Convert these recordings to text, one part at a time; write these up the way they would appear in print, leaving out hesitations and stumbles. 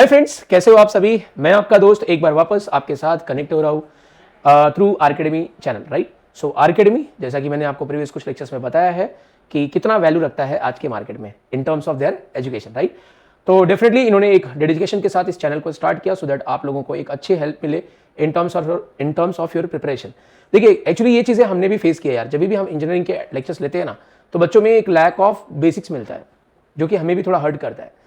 Hi friends, कैसे हो आप सभी। मैं आपका दोस्त एक बार वापस आपके साथ कनेक्ट हो रहा हूँ थ्रू आरकेडमी चैनल, राइट। सो आरकेडमी, जैसा कि मैंने आपको प्रीवियस कुछ लेक्चर्स में बताया है कि कितना वैल्यू रखता है आज के मार्केट में in terms of their education, right. तो डेफिनेटली इन्होंने एक डेडिकेशन के साथ इस चैनल को स्टार्ट किया सो दैट आप लोगों को एक अच्छी हेल्प मिले in terms of your preparation. देखिए, एक्चुअली ये चीज़ें हमने भी फेस किया यार। जब भी हम इंजीनियरिंग के लेक्चर्स लेते हैं ना, तो बच्चों में एक लैक ऑफ बेसिक्स मिलता है, जो कि हमें भी थोड़ा हर्ट करता है।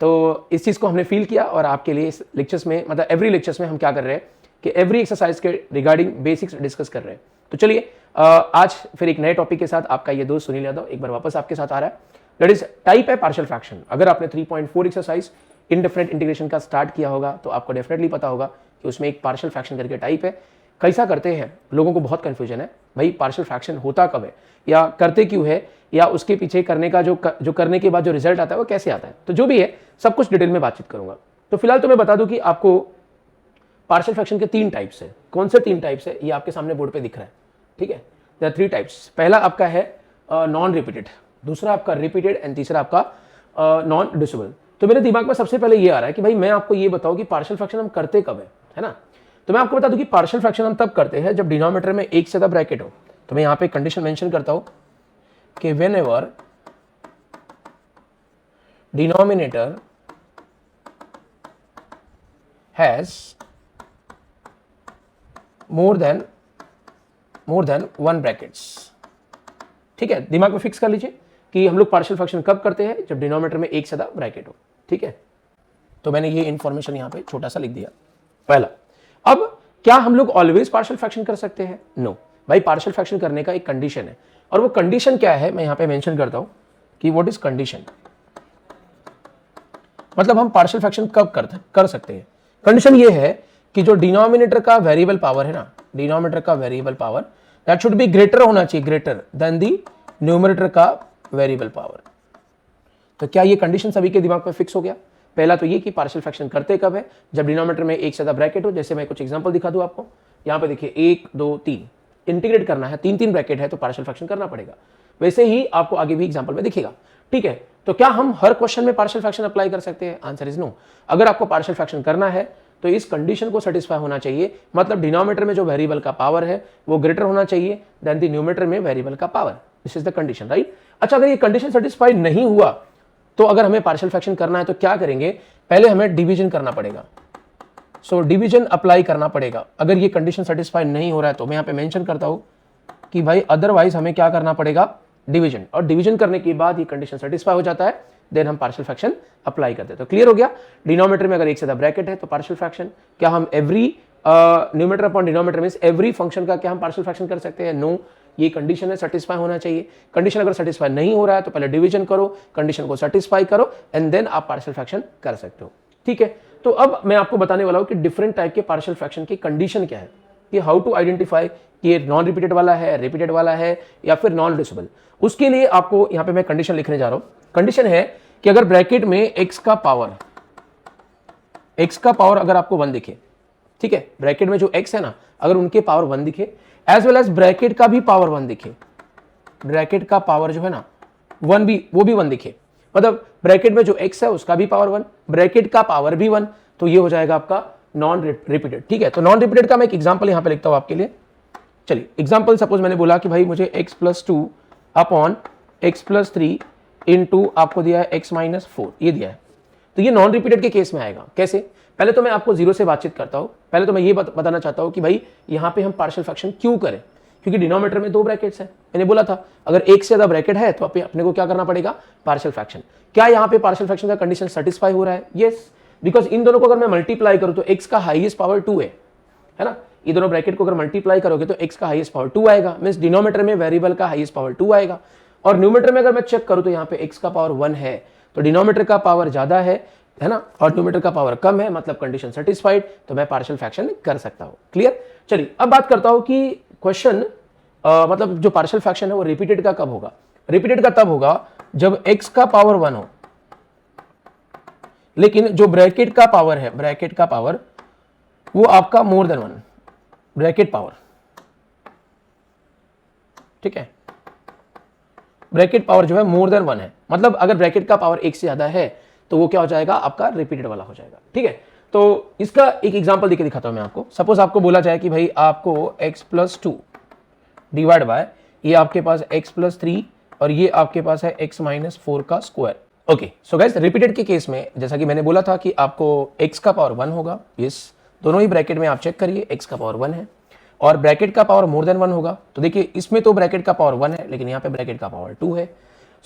तो इस चीज़ को हमने फील किया और आपके लिए इस लेक्चर्स में, मतलब एवरी लेक्चर्स में हम क्या कर रहे हैं कि एवरी एक्सरसाइज के रिगार्डिंग बेसिक्स डिस्कस कर रहे हैं। तो चलिए आज फिर एक नए टॉपिक के साथ आपका ये दोस्त सुनील यादव एक बार वापस आपके साथ आ रहा है। दैट इज टाइप है पार्शियल फ्रैक्शन। अगर आपने 3.4 एक्सरसाइज इनडेफिनेट इंटीग्रेशन का स्टार्ट किया होगा तो आपको डेफिनेटली पता होगा कि उसमें एक पार्शियल फ्रैक्शन करके टाइप है। कैसा करते हैं, लोगों को बहुत कंफ्यूजन है भाई, पार्शियल फ्रैक्शन होता कब है या करते क्यों है, या उसके पीछे करने का जो करने के बाद जो रिजल्ट आता है वो कैसे आता है। तो जो भी है सब कुछ डिटेल में बातचीत करूंगा। तो फिलहाल तो मैं बता दूं कि आपको पार्शियल फ्रैक्शन के 3 टाइप्स है। कौन से 3 टाइप्स है ये आपके सामने बोर्ड पे दिख रहा है, ठीक है। There are 3 types. पहला आपका है नॉन रिपीटेड, दूसरा आपका रिपीटेड एंड तीसरा आपका नॉन डिविजिबल। तो मेरे दिमाग में सबसे पहले ये आ रहा है कि भाई मैं आपको ये बताऊं कि पार्शियल फ्रैक्शन हम करते कब है ना। तो मैं आपको बता दूं कि पार्शियल फ्रैक्शन हम तब करते हैं जब डिनोमिनेटर में एक से ज्यादा ब्रैकेट हो। तो मैं यहां पे कंडीशन मेंशन करता हूं कि whenever denominator has more than 1 brackets, ठीक है। दिमाग में फिक्स कर लीजिए कि हम लोग पार्शियल फ्रैक्शन कब करते हैं, जब डिनोमिनेटर में एक से ज्यादा ब्रैकेट हो, ठीक है। तो मैंने ये इंफॉर्मेशन यहां पे छोटा सा लिख दिया पहला। अब क्या हम लोग ऑलवेज पार्शियल फ्रैक्शन कर सकते हैं? नो भाई, पार्शियल फ्रैक्शन करने का एक कंडीशन है, और वो कंडीशन क्या है मैं यहां पे मेंशन करता हूं कि व्हाट इज कंडीशन। मतलब हम पार्शियल फ्रैक्शन कब कर सकते हैं। कंडीशन ये है कि जो डिनोमिनेटर का वेरिएबल पावर है ना, डिनोमिनेटर का variable power that should be greater होना चाहिए, ग्रेटर देन दी न्यूमरेटर का वेरिएबल पावर। तो क्या ये कंडीशन सभी के दिमाग में फिक्स हो गया? पहला तो ये कि पार्शियल फ्रैक्शन करते कब है, जब डिनोमिनेटर में एक से ज्यादा ब्रैकेट हो। जैसे मैं कुछ एग्जांपल दिखा दूं आपको, यहां पे देखिए 1 2 3 इंटीग्रेट करना है, 3 ब्रैकेट है तो पार्शियल फ्रैक्शन करना पड़ेगा। वैसे ही आपको आगे भी एग्जांपल में दिखेगा, ठीक है। तो क्या हम हर क्वेश्चन में पार्शियल फ्रैक्शन अप्लाई कर सकते हैं? Answer is no. अगर आपको पार्शियल फ्रैक्शन करना है तो इस कंडीशन को सेटिस्फाई होना चाहिए, मतलब डिनोमिनेटर में जो वेरिएबल का पावर है वो ग्रेटर होना चाहिए देन द न्यूमरेटर में वेरिएबल का power. This is the condition, right. अच्छा, अगर ये कंडीशन सेटिस्फाई नहीं हुआ तो अगर हमें पार्शियल फ्रैक्शन करना है तो क्या करेंगे? पहले हमें डिवीजन करना पड़ेगा। सो डिवीजन अप्लाई करना पड़ेगा। अगर ये कंडीशन सेटिस्फाई नहीं हो रहा है तो मैं यहां पे मेंशन करता हूं कि भाई अदरवाइज हमें क्या करना पड़ेगा? डिवीजन। और डिवीजन करने के बाद ये कंडीशन सेटिस्फाई हो जाता है, देन हम पार्शियल फ्रैक्शन अप्लाई करते हैं। तो क्लियर हो गया, डिनोमिनेटर में अगर एक से ज्यादा ब्रैकेट है तो पार्शियल फ्रैक्शन। क्या हम every numerator upon denominator means every function का क्या हम पार्शियल फ्रैक्शन कर सकते हैं? नो। ये कंडीशन है, सेटिस्फाई होना चाहिए। कंडीशन अगर सेटिस्फाई नहीं हो रहा है तो पहले डिवीजन करो, कंडीशन को सेटिस्फाई करो एंड देन आप पार्शियल फ्रैक्शन कर सकते हो, ठीक है। तो अब मैं आपको बताने वाला हूं कि डिफरेंट टाइप के पार्शियल फ्रैक्शन की कंडीशन क्या है, कि हाउ टू आइडेंटिफाई कि ये नॉन रिपीटेड वाला है, रिपीटेड वाला है या फिर नॉन डिविजिबल। उसके लिए आपको यहां पे मैं कंडीशन लिखने जा रहा हूं। कंडीशन है कि अगर ब्रैकेट में x का पावर अगर आपको 1 दिखे, ठीक है, ब्रैकेट में जो x है ना, अगर उनके पावर 1 दिखे, एज वेल एज ब्रैकेट का भी पावर 1 दिखे, ब्रैकेट का पावर जो है ना 1 भी, वो भी 1 दिखे, मतलब ब्रैकेट में जो x है उसका भी पावर 1, ब्रैकेट का पावर भी 1, तो ये हो जाएगा आपका नॉन रिपीटेड, ठीक है। तो नॉन रिपीटेड का मैं एक एग्जांपल यहां पे लिखता हूं आपके लिए। चलिए एग्जांपल, सपोज मैंने बोला कि भाई मुझे x+2 अपॉन x+3 इंटू आपको दिया है x-4, ये दिया है, तो ये नॉन रिपीटेड के केस में आएगा। कैसे? पहले तो मैं आपको जीरो से बातचीत करता हूं। पहले तो मैं ये बताना चाहता हूं कि भाई यहां पे हम पार्शियल फ्रैक्शन क्यों करें, क्योंकि डिनोमिनेटर में 2 ब्रैकेट्स हैं। मैंने बोला था अगर एक से ज्यादा ब्रैकेट है तो अपने को क्या करना पड़ेगा? Partial fraction. क्या यहां पे पार्शियल फ्रैक्शन का कंडीशन सेटिस्फाई हो रहा है? यस, बिकॉज इन दोनों को अगर मैं मल्टीप्लाई करूं तो x का हाईएस्ट पावर 2 है ना। ये दोनों ब्रैकेट को अगर मल्टीप्लाई करोगे तो x का हाईएस्ट पावर 2 आएगा, मींस डिनोमिनेटर में वेरिएबल का हाईएस्ट पावर 2 आएगा। और न्यूमरेटर में अगर मैं चेक करूं तो यहां पे x का पावर 1 है, तो डिनोमिनेटर का पावर ज्यादा है ना, और न्यूमरेटर का पावर कम है, मतलब कंडीशन सेटिस्फाइड, तो मैं पार्शियल फ्रैक्शन कर सकता हूं। क्लियर? चलिए अब बात करता हूं कि क्वेश्चन मतलब जो पार्शियल फ्रैक्शन है वो रिपीटेड का कब होगा। रिपीटेड का तब होगा जब x का पावर 1 हो, लेकिन जो ब्रैकेट का पावर है, ब्रैकेट का पावर वो आपका मोर देन 1, ब्रैकेट पावर, ठीक है, ब्रैकेट पावर जो है मोर देन 1 है। मतलब अगर ब्रैकेट का पावर 1 से ज्यादा है तो वो क्या हो जाएगा, आपका रिपीटेड वाला हो जाएगा। ठीक है, तो इसका एक एग्जांपल देके दिखाता हूं मैं आपको। सपोज आपको बोला जाए कि भाई आपको x प्लस 2 डिवाइड बाय ये आपके पास x प्लस 3 और ये आपके पास है x माइनस 4 का square. Okay, so guys repeated के केस में जैसा कि मैंने बोला था कि आपको x का पावर 1 होगा, यस, दोनों ही ब्रैकेट में आप चेक करिए x का पावर 1 है और ब्रैकेट का पावर मोर देन 1 होगा। तो देखिए इसमें तो ब्रैकेट का पावर 1 है लेकिन यहाँ पे ब्रैकेट का पावर 2 है।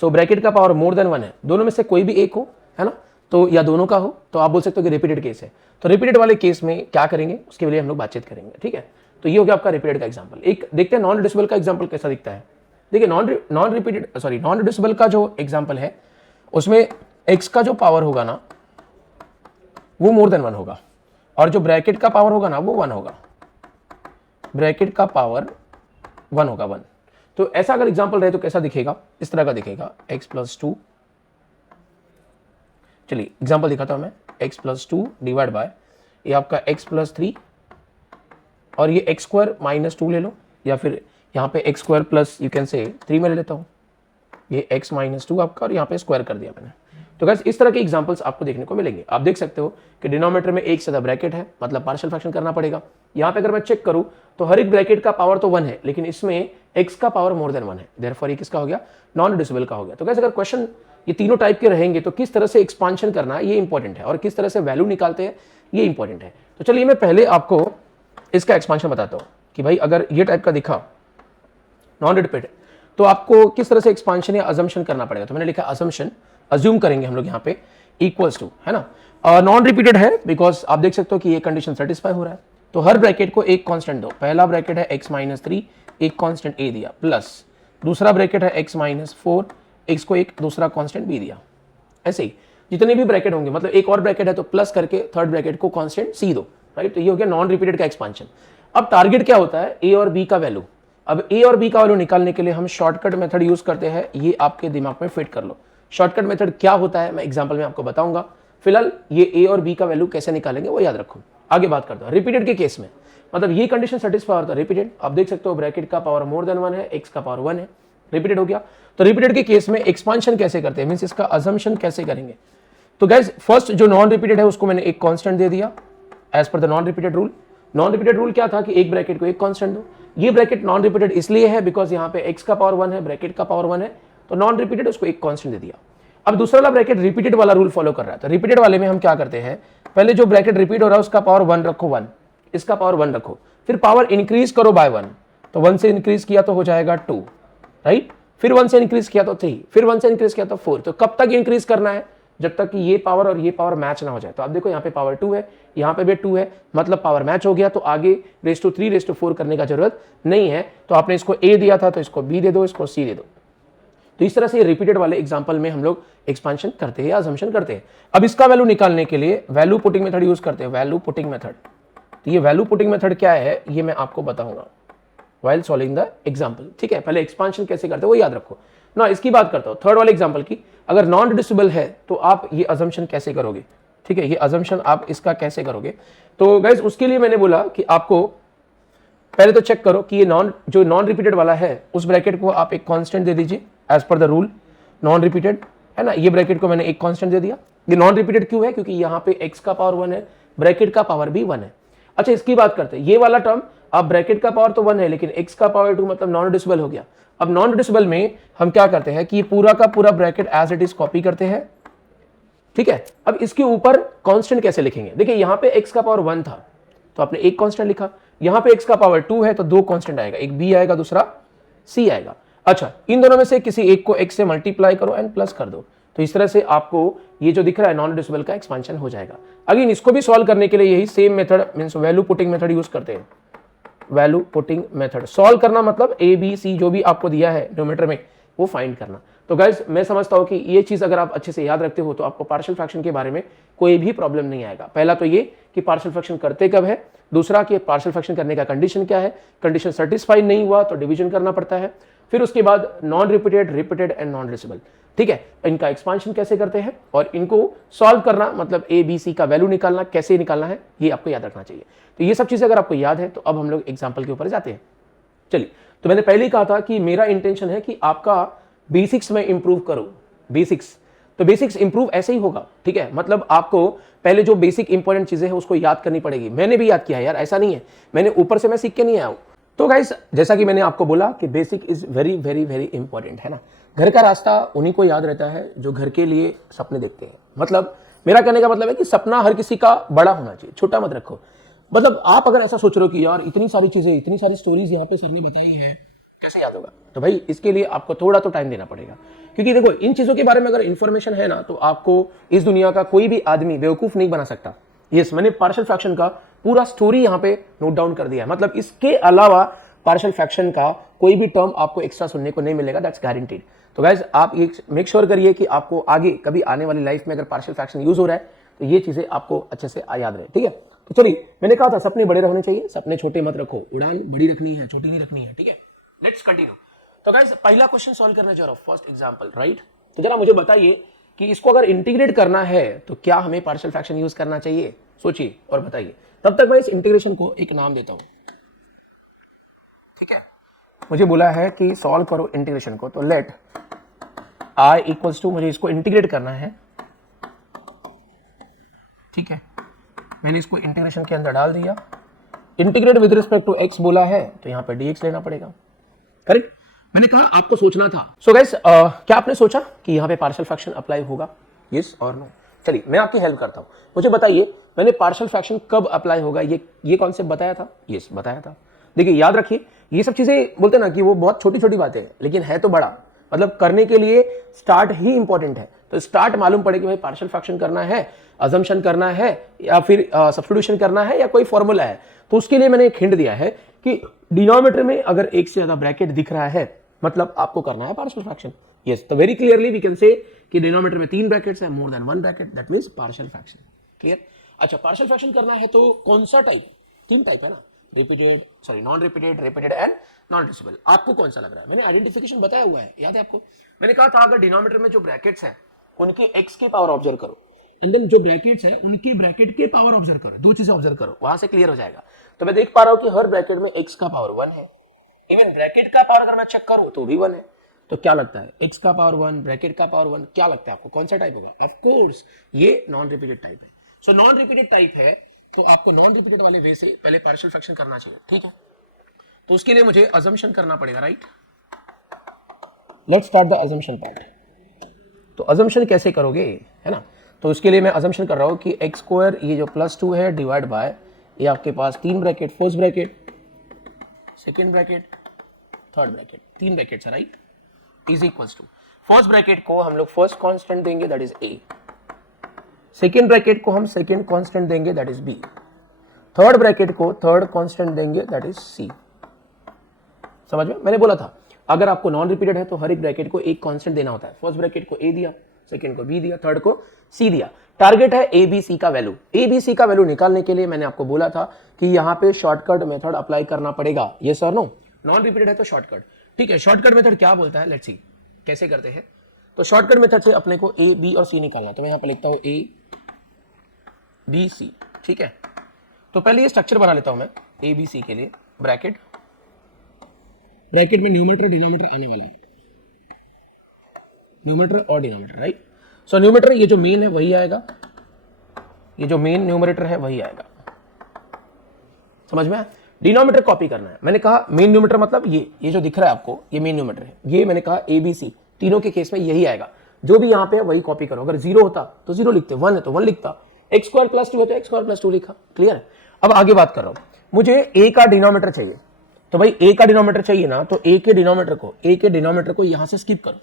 सो ब्रैकेट का पावर मोर देन 1 है, दोनों में से कोई भी एक हो, है ना, तो या दोनों का हो तो आप बोल सकते हो कि रिपीटेड केस है। तो रिपीटेड वाले केस में क्या करेंगे उसके लिए हम लोग बातचीत करेंगे। ठीक है, तो ये हो गया आपका रिपीटेड का एग्जांपल। एक देखते हैं नॉन रिड्यूसिबल का एग्जांपल कैसा दिखता है। देखिए नॉन रिड्यूसिबल का जो एग्जांपल है उसमें x का जो पावर होगा ना वो मोर देन 1 होगा और जो ब्रैकेट का पावर होगा ना वो 1 होगा, ब्रैकेट का पावर 1 होगा 1। तो ऐसा अगर एग्जांपल रहे तो कैसा दिखेगा, इस तरह का दिखेगा x प्लस 2, चलिए एग्जांपल दिखाता हूं मैं, x प्लस 2 डिवाइड बाय ये आपका x प्लस 3 और ये x स्क्वायर माइनस 2 ले लो या फिर यहाँ पे x square plus you can say 3 में ले लेता हूँ, ये x माइनस 2 आपका और यहाँ पे स्क्वायर कर दिया मैंने। तो गाइस इस तरह के एग्जांपल्स आपको देखने को मिलेंगे। आप देख सकते हो कि डिनोमिनेटर में एक से ज्यादा ब्रैकेट है, मतलब पार्शियल फ्रैक्शन करना पड़ेगा। यहाँ पे अगर मैं चेक करूँ तो हर एक ब्रैकेट का पावर तो 1 है लेकिन इसमें x का पावर मोर देन 1 है, देयरफॉर ये किसका हो गया, नॉन रिड्यूसिबल का हो गया। तो गाइस अगर क्वेश्चन ये तीनों टाइप के रहेंगे तो किस तरह से एक्सपांशन करना है ये इंपॉर्टेंट है और किस तरह से वैल्यू निकालते हैं ये इंपॉर्टेंट है। तो चलिए मैं पहले आपको इसका एक्सपांशन बताता हूँ कि भाई अगर ये टाइप का दिखा नॉन रिपीटेड तो आपको किस तरह से एक्सपांशन या अजम्पशन करना पड़ेगा। तो मैंने लिखा अजम्पशन, अज्यूम करेंगे हम लोग यहाँ पे इक्वल्स टू, है ना, नॉन रिपीटेड है बिकॉज आप देख सकते हो कि ये कंडीशन सेटिस्फाई हो रहा है। तो हर ब्रैकेट को एक कांस्टेंट दो, पहला ब्रैकेट है x माइनस 3 एक कांस्टेंट a दिया, प्लस दूसरा ब्रैकेट है x माइनस 4 x को एक दूसरा कांस्टेंट b दिया। ऐसे ही जितने भी ब्रैकेट होंगे, मतलब एक और ब्रैकेट है तो प्लस करके थर्ड ब्रैकेट को कांस्टेंट c दो, राइट। तो ये हो गया नॉन रिपीटेड का एक्सपांशन। अब टारगेट क्या होता है, a और b का वैल्यू। अब a और b का वैल्यू निकालने के लिए हम शॉर्टकट मेथड यूज करते हैं, ये आपके दिमाग में फिट कर लो। शॉर्टकट मेथड क्या होता है मैं एग्जांपल में आपको बताऊंगा, फिलहाल ये a और b का वैल्यू कैसे निकालेंगे वो याद रखो। आगे बात करता हूं रिपीटेड के केस में, मतलब ये कंडीशन सेटिस्फाई होता है रिपीटेड। आप देख सकते हो ब्रैकेट का पावर मोर देन 1 है, x का पावर 1 है, रिपीटेड हो गया। तो रिपीटेड के केस में एक्सपांशन कैसे करते हैं, मींस इसका अजम्पशन कैसे करेंगे। तो गाइस फर्स्ट जो नॉन रिपीटेड है उसको मैंने एक कांस्टेंट दे दिया as per the non repeated rule. Non repeated rule क्या था कि एक ब्रैकेट को एक कांस्टेंट दो। ये ब्रैकेट नॉन रिपीटेड इसलिए है बिकॉज यहाँ पे x का पावर 1 है, ब्रैकेट का पावर 1 है, तो नॉन रिपीटेड उसको एक कांस्टेंट दे दिया। अब दूसरा वाला ब्रैकेट रिपीटेड वाला रूल फॉलो कर रहा है। तो रिपीटेड वाले में हम क्या करते हैं, पहले जो ब्रैकेट रिपीट हो रहा है उसका पावर 1 रखो 1, इसका पावर 1 रखो, फिर पावर इंक्रीज करो बाय 1। तो 1 से इंक्रीज किया तो हो जाएगा 2, राइट, फिर 1 से इंक्रीज किया तो 3, फिर 1 से इंक्रीज किया तो 4। तो कब तक इंक्रीज करना है, जब तक कि ये पावर और ये पावर मैच ना हो जाए। तो आप देखो यहाँ पे पावर 2 है, यहाँ पे भी 2 है, मतलब पावर मैच हो गया। तो आगे रेस टू 3 रेस टू 4 करने का जरूरत नहीं है। तो आपने इसको a दिया था तो इसको b दे दो, इसको c दे दो। तो इस तरह से रिपीटेड वाले एग्जांपल में हम लोग एक्सपांशन करते हैं या अजम्पशन करते हैं। अब इसका वैल्यू निकालने के लिए वैल्यू पुटिंग मेथड यूज करते हैं, वैल्यू पुटिंग मेथड। तो ये वैल्यू पुटिंग मेथड क्या है ये मैं आपको बताऊंगा व्हाइल सॉल्विंग द एग्जांपल। ठीक है, पहले एक्सपांशन कैसे करते हैं वो याद रखो ना। इसकी बात करता हूं थर्ड वाले एग्जांपल की। अगर नॉन रिड्यूसिबल है तो आप ये अजम्पशन कैसे करोगे, ठीक है, ये अजम्पशन आप इसका कैसे करोगे। तो गाइस उसके लिए मैंने बोला कि आपको पहले तो चेक करो कि ये जो नॉन रिपीटेड वाला है उस ब्रैकेट को आप एक कांस्टेंट दे दीजिए as per the rule, non repeated है ना। ये ब्रैकेट को मैंने एक कांस्टेंट दे दिया। ये नॉन रिपीटेड क्यों है, क्योंकि यहाँ पे x का पावर 1 है, ब्रैकेट का पावर भी 1 है। अच्छा इसकी बात करते हैं, ये वाला टर्म अब ब्रैकेट का पावर तो 1 है लेकिन x का पावर 2 मतलब नॉन रिड्यूसिबल हो गया। अब नॉन रिड्यूसिबल में हम क्या करते हैं कि पूरा का पूरा bracket as it is copy करते हैं, ठीक है। अब इसके ऊपर कांस्टेंट कैसे लिखेंगे, देखिए यहाँ पे x का पावर 1 था तो आपने एक कांस्टेंट लिखा, यहाँ पे x का पावर 2 है तो दो कांस्टेंट आएगा, एक b आएगा दूसरा c आएगा। अच्छा इन दोनों में से किसी एक को x से मल्टीप्लाई करो एंड प्लस कर दो। तो इस तरह से आपको ये जो दिख रहा है नॉन रिड्यूसिबल का एक्सपांशन हो जाएगा। अगेन इसको भी सॉल्व करने के लिए यही same method means value putting method use करते हैं। वैल्यू पुटिंग मेथड सॉल्व करना मतलब a b c जो भी आपको दिया है न्यूमरेटर में वो फाइंड करना। तो गाइस मैं समझता हूं कि ये चीज अगर आप अच्छे से याद रखते हो तो आपको पार्शियल फ्रैक्शन के बारे में कोई भी प्रॉब्लम नहीं आएगा। पहला तो ये कि पार्शियल फ्रैक्शन करते कब है, दूसरा कि पार्शियल फ्रैक्शन करने का कंडीशन क्या है, कंडीशन सेटिस्फाई नहीं हुआ तो डिवीजन करना पड़ता है, फिर उसके बाद non repeated, repeated and non reducible, ठीक है, इनका एक्सपांशन कैसे करते हैं और इनको सॉल्व करना मतलब ए बी सी का वैल्यू निकालना कैसे निकालना है ये आपको याद रखना चाहिए। तो ये सब चीजें अगर आपको याद है तो अब हम लोग एग्जाम्पल के ऊपर जाते हैं। चलिए तो मैंने पहले ही कहा था कि मेरा इंटेंशन है कि आपका बेसिक्स में इंप्रूव करो, बेसिक्स। तो बेसिक्स इंप्रूव ऐसे ही होगा, ठीक है। मतलब आपको पहले जो बेसिक इंपॉर्टेंट चीजें हैं उसको याद करनी पड़ेगी। मैंने भी याद किया है यार, ऐसा नहीं है मैंने ऊपर से मैं सीख के नहीं आया हूं। तो गाइस जैसा कि मैंने आपको बोला कि basic is very very very important, है ना। घर का रास्ता उन्हीं को याद रहता है जो घर के लिए सपने देखते हैं। मतलब मेरा कहने का मतलब है कि सपना हर किसी का बड़ा होना चाहिए, छोटा मत रखो। मतलब आप अगर ऐसा सोच रहे हो कि यार इतनी सारी चीजें, इतनी सारी स्टोरीज यहाँ पे सर ने बताई है, कैसे याद होगा, तो भाई इसके लिए आपको थोड़ा तो टाइम देना पड़ेगा। क्योंकि देखो इन चीजों के बारे में अगर इंफॉर्मेशन है ना, तो आपको इस दुनिया का कोई भी आदमी बेवकूफ नहीं बना सकता। यस, मैंने पार्शियल फ्रैक्शन का पूरा स्टोरी यहाँ पे नोट डाउन कर दिया है। मतलब इसके अलावा पार्शियल फ्रैक्शन का कोई भी टर्म आपको एक्स्ट्रा सुनने को नहीं मिलेगा, दैट्स गारंटीड। तो गाइज आप ये मेक श्योर करिए कि आपको आगे कभी आने वाली लाइफ में अगर पार्शियल फ्रैक्शन यूज हो रहा है तो ये चीजें आपको अच्छे से याद रहे, ठीक है। तो चलिए, मैंने कहा था सपने बड़े होने चाहिए, सपने छोटे मत रखो, उड़ान बड़ी रखनी है, छोटी नहीं रखनी है, ठीक है। Let's continue. तो गाइज पहला क्वेश्चन सॉल्व करने जा रहा हूं, फर्स्ट एग्जांपल, राइट। तो जरा मुझे बताइए कि इसको अगर इंटीग्रेट करना है तो क्या हमें पार्शियल फ्रैक्शन यूज करना चाहिए, सोचिए और बताइए। तब तक मैं इस इंटीग्रेशन को एक नाम देता हूं, ठीक है। मुझे बोला है कि सॉल्व करो इंटीग्रेशन को, तो लेट i इक्वल्स टू, मुझे इसको इंटीग्रेट करना है, ठीक है। मैंने इसको इंटीग्रेशन के अंदर डाल दिया। Integrate with respect to x बोला है तो यहां पे dx लेना पड़ेगा, करेक्ट। मैंने कहा आपको सोचना था। सो गाइस क्या आपने सोचा कि यहां पे पार्शियल फ्रैक्शन अप्लाई होगा, यस और नो। चलिए मैं आपकी हेल्प करता हूं, मुझे बताइए मैंने पार्शियल फ्रैक्शन कब अप्लाई होगा, ये कॉन्सेप्ट बताया था, यस बताया था। देखिए याद रखिए, ये सब चीजें बोलते ना कि वो बहुत छोटी छोटी बातें हैं लेकिन है तो बड़ा। मतलब करने के लिए स्टार्ट ही इंपॉर्टेंट है। तो स्टार्ट मालूम पड़े कि भाई पार्शियल फ्रैक्शन करना है, अजम्पशन करना है या फिर सब्स्टिट्यूशन करना है या कोई फॉर्मूला है, तो उसके लिए मैंने एक हिंट दिया है कि डिनोमिनेटर में अगर एक से ज्यादा ब्रैकेट दिख रहा है मतलब आपको करना है पार्शियल फ्रैक्शन। यस, तो very clearly we can say कि डिनोमिनेटर में 3 ब्रैकेट्स है, more than 1 bracket, that means partial fraction. Clear. अच्छा, पार्शियल फ्रैक्शन करना है तो कौन सा टाइप, 3 टाइप है ना, repeated, sorry non repeated, repeated and non reducible. आपको कौन सा लग रहा है, मैंने आइडेंटिफिकेशन बताया हुआ है, याद है आपको। मैंने कहा था अगर डिनोमिनेटर में जो ब्रैकेट्स है उनकी x की पावर ऑब्जर्व करो, एंड देन जो ब्रैकेट्स है उनके ब्रैकेट के पावर ऑब्जर्व करो, दो चीजें ऑब्जर्व करो, वहां से क्लियर हो जाएगा। तो मैं देख पा रहा हूं कि हर ब्रैकेट में x का पावर 1 है, इवन ब्रैकेट का पावर अगर मैं चेक करूं तो भी 1 है। तो क्या लगता है, x का पावर 1, ब्रैकेट का पावर 1, क्या लगता है आपको कौन सा टाइप होगा? ऑफ कोर्स ये नॉन रिपीटेड टाइप है। सो नॉन रिपीटेड टाइप है तो आपको नॉन रिपीटेड वाले वे से पहले पार्शियल फ्रैक्शन करना चाहिए, ठीक है। तो उसके लिए मुझे अजम्पशन करना पड़ेगा, right. Let's start the assumption part. तो अजम्पशन कैसे करोगे, है ना। तो उसके लिए मैं अजम्पशन कर रहा हूं कि x स्क्वायर ये जो +2 है डिवाइड बाय ये आपके पास 3 bracket, first bracket, second bracket, third bracket, 3 brackets है, right, is equals to first bracket को हम लोग फर्स्ट कांस्टेंट देंगे that is a, second bracket को हम सेकेंड कांस्टेंट देंगे that is b, third bracket को थर्ड कांस्टेंट देंगे दैट इज c। समझ में, मैंने बोला था अगर आपको नॉन रिपीटेड है तो हर एक ब्रैकेट को एक कांस्टेंट देना होता है। फर्स्ट ब्रैकेट को a दिया, सेकंड को b दिया, थर्ड को c दिया। टारगेट है a b c का वैल्यू। a b c का वैल्यू निकालने के लिए मैंने आपको बोला था कि यहाँ पे शॉर्टकट मेथड अप्लाई करना पड़ेगा, यस और नो। नॉन रिपीटेड है तो शॉर्टकट, ठीक है। शॉर्टकट मेथड क्या बोलता है, लेट्स सी कैसे करते हैं। तो शॉर्टकट मेथड से अपने को a b और c निकालना, तो मैं यहाँ पे लिखता हूँ a b c, ठीक है। तो पहले ये स्ट्रक्चर बना लेता हूं मैं a b c के लिए। ब्रैकेट, ब्रैकेट में न्यूमरेटर डिनोमिनेटर आने वाला है, न्यूमरेटर और डिनोमिनेटर, राइट। सो न्यूमरेटर ये जो मेन है वही आएगा, ये जो मेन न्यूमरेटर है वही आएगा, समझ में। डिनोमिनेटर कॉपी करना है। मैंने कहा मेन न्यूमरेटर मतलब ये जो दिख रहा है आपको ये मेन न्यूमरेटर है। ये मैंने कहा a b c तीनों के केस में यही आएगा, जो भी यहाँ पे है वही कॉपी करो। अगर 0 होता तो 0 लिखते, 1 है तो 1 लिखता, x स्क्वायर +2 है तो x स्क्वायर +2 लिखा, क्लियर है। अब आगे बात कर रहा हूं, मुझे a का डिनोमिनेटर चाहिए। तो भाई a का डिनोमिनेटर चाहिए ना, तो a के डिनोमिनेटर को यहां से स्किप करो।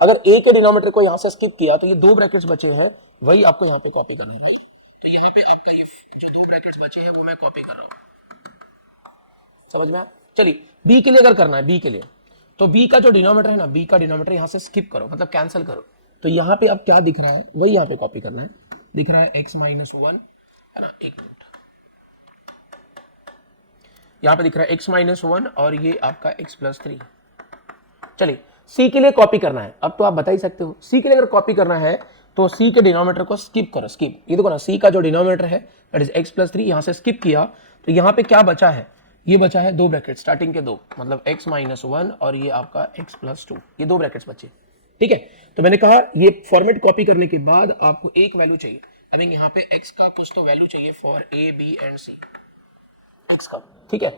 अगर a के डिनोमिनेटर को यहां से स्किप किया तो ये 2 ब्रैकेट्स बचे हैं, वही आपको यहां पे कॉपी करना है भाई। तो यहां पे आपका ये जो 2 ब्रैकेट्स बचे हैं वो मैं कॉपी कर रहा हूं, समझ में आया। चलिए b के लिए अगर करना है, b के लिए तो b का जो डिनोमिनेटर है ना, b का डिनोमिनेटर यहां से स्किप करो, मतलब कैंसिल करो। तो यहां पे अब क्या दिख रहा है वही यहां पे कॉपी करना है। दिख रहा है x - 1, है ना, एक मिनट, यहां पे दिख रहा है x - 1 और ये आपका x + 3। चलिए c के लिए कॉपी करना है। अब तो आप बता ही सकते हो, c के लिए अगर कॉपी करना है तो c के डिनोमिनेटर को स्किप करो, स्किप। ये देखो ना, c का जो डिनोमिनेटर है दैट इज x + 3, यहां से स्किप किया तो यहां पे क्या बचा है, ये बचा है 2 ब्रैकेट, स्टार्टिंग के 2, मतलब x - 1 और ये आपका x + 2, ये 2 ब्रैकेट्स बचे, ठीक है, तो मैंने कहा ये फॉर्मेट कॉपी करने के बाद आपको एक वैल्यू चाहिए, हमें यहाँ पे x का कुछ तो वैल्यू चाहिए for a b and c, x का, ठीक है।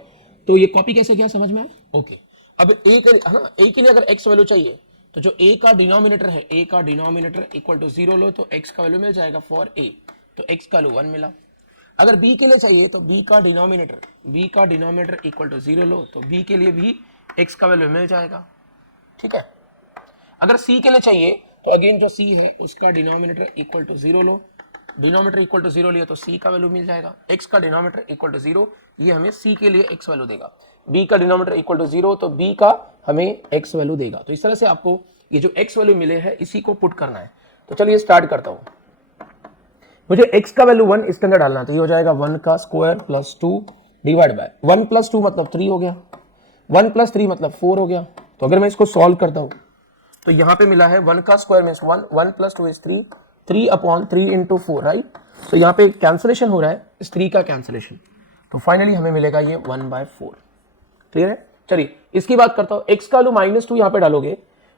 तो ये कॉपी कैसे किया समझ में आया? ओके, अब a के लिए अगर x वैल्यू चाहिए तो जो a का डिनोमिनेटर है, a का डिनोमिनेटर इक्वल टू 0 लो तो x का वैल्यू मिल जाएगा फॉर a, तो x का वैल्यू 1 मिला। अगर b के लिए चाहिए तो b का डिनोमिनेटर इक्वल टू 0 लो तो b के लिए भी x का वैल्यू मिल जाएगा, ठीक है। अगर c के लिए चाहिए तो अगेन जो c है उसका डिनोमिनेटर इक्वल टू 0 लो, डिनोमिनेटर इक्वल टू 0 लिया तो c का वैल्यू मिल जाएगा, x का डिनोमिनेटर इक्वल टू 0, ये हमें c के लिए x वैल्यू देगा, b का डिनोमिनेटर इक्वल टू 0 तो b का हमें x वैल्यू देगा। तो इस तरह से आपको ये जो x वैल्यू मिले हैं इसी को पुट करना है। तो चलिए स्टार्ट करता हूं, मुझे x का वैल्यू 1 इसके अंदर डालना है, तो ये हो जाएगा 1 का square plus 2 divide by 1 plus 2 मतलब 3 हो गया, 1 प्लस 3 मतलब 4 हो गया। तो अगर मैं इसको सॉल्व करता हूं तो यहाँ पे मिला है 1 का square means 1, 1 plus 2 is 3, 3 upon 3 into 4, right. तो यहाँ पे कैंसिलेशन हो रहा है, इस 3 का कैंसिलेशन, तो फाइनली हमें मिलेगा ये 1/4, क्लियर है। चलिए इसकी बात करता हूँ, x का वैल्यू -2 यहाँ पे डालोगे,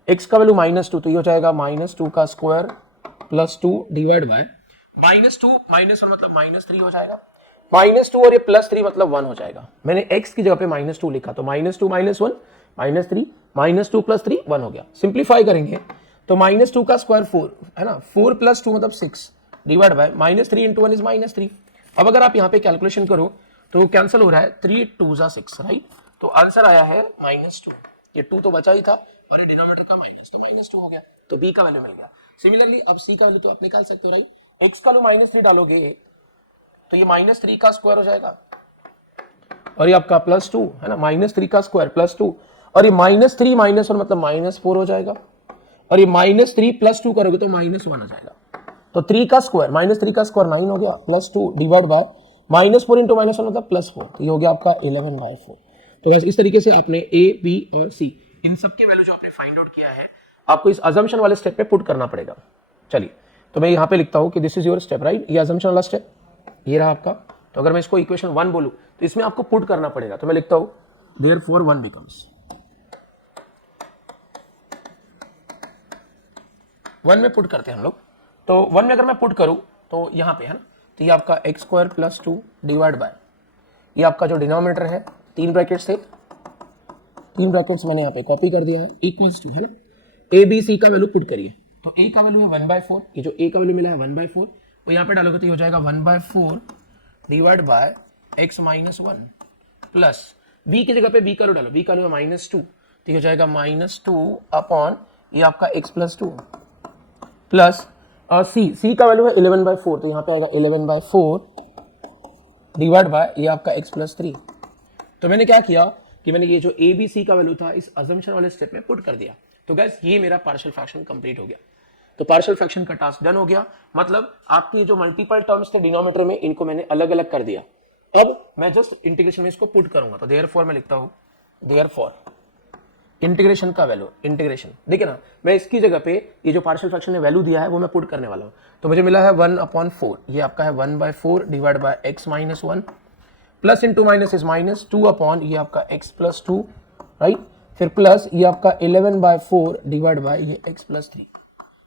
x का वैल्यू -2 तो ये हो जाएगा -2 का स्क्वायर प्लस 2 डिवाइड बाय -2 -1 मतलब -3 हो जाएगा, -2 और ये +3 मतलब 1 हो जाएगा। मैंने x की जगह पे -2 लिखा तो -2 -1 -3, -2 + 3 1 हो गया। सिंप्लीफाई करेंगे तो -2 का स्क्वायर 4 है ना, 4 + 2 मतलब 6 डिवाइड बाय -3 × 1 इज -3। अब अगर आप यहाँ पे कैलकुलेशन करो तो कैंसिल हो रहा है, 3 2 = 6, राइट। तो आंसर आया है -2, ये 2 तो बचा ही था और ये डिनोमिनेटर का माइनस, तो -2 हो गया, तो b का वैल्यू मिल गया। सिमिलरली अब c का वैल्यू तो आप निकाल सकते हो, राइट। x का वैल्यू -3 डालोगे तो ये -3 का स्क्वायर हो जाएगा और ये आपका +2 है ना, -3 का स्क्वायर +2 और ये -3 -1 मतलब -4 हो जाएगा और ये -3 + 2 करोगे तो -1 हो जाएगा। तो 3 का स्क्वायर -3 का स्क्वायर 9 हो गया, +2 डिवाइड बाय -4 × -1 मतलब +4, तो ये हो गया आपका 11/4। तो बस इस तरीके से आपने a b और c इन सब के वैल्यू जो आपने फाइंड आउट किया है आपको इस अजम्पशन वाले स्टेप पे पुट करना पड़ेगा। चलिए तो मैं यहाँ पे लिखता हूँ कि this is your step, right, ये अजम्पशन वाला स्टेप ये रहा आपका। तो अगर मैं इसको इक्वेशन 1 बोलूँ तो इसमें आपको पुट करना पड़ेगा, तो मैं लिखता हूँ देयरफॉर 1 बिकम्स 1 में पुट करते हैं हम लोग। तो 1 में अगर मैं पुट करूं तो यहाँ पे है ना, तो ये आपका x² + 2 डिवाइड बाय ये आपका जो डिनोमिनेटर है 3 ब्रैकेट्स थे, 3 ब्रैकेट्स मैंने यहाँ पे कॉपी कर दिया है, इक्वल्स टू है ना a b c का वैल्यू पुट करिए। तो a का वैल्यू है 1/4, ये जो a का वैल्यू मिला है 1/4 वो यहाँ पे डालोगे तो ये हो जाएगा 1/4 divide by x - 1 plus b की जगह पे b का वैल्यू डालो, b का वैल्यू है -2 तो ये हो जाएगा -2 अपॉन ये आपका x + 2 प्लस c का वैल्यू है 11/4 तो यहाँ पे आएगा 11/4 डिवाइड बाय ये आपका x + 3। तो मैंने क्या किया कि मैंने ये जो a b c का वैल्यू था इस अजम्पशन वाले स्टेप में पुट कर दिया। तो गाइस ये मेरा पार्शियल फ्रैक्शन कंप्लीट हो गया। तो पार्शियल फ्रैक्शन का टास्क डन हो गया, मतलब आपकी जो मल्टीपल टर्म्स थे डिनोमिनेटर में इनको मैंने अलग अलग कर दिया। अब मैं जस्ट इंटीग्रेशन में इसको पुट करूंगा, तो देयरफॉर मैं लिखता हूं देयरफॉर इंटीग्रेशन का वैल्यू, इंटीग्रेशन देखिए ना, मैं इसकी जगह पे ये जो पार्शियल फ्रैक्शन ने वैल्यू दिया है वो मैं पुट करने वाला हूं। तो मुझे मिला है 1/4, ये आपका है 1/4 divide by x - 1 plus into minus is -2 upon ये आपका x + 2, राइट, फिर प्लस ये आपका 11/4 डिवाइड बाय ये x + 3।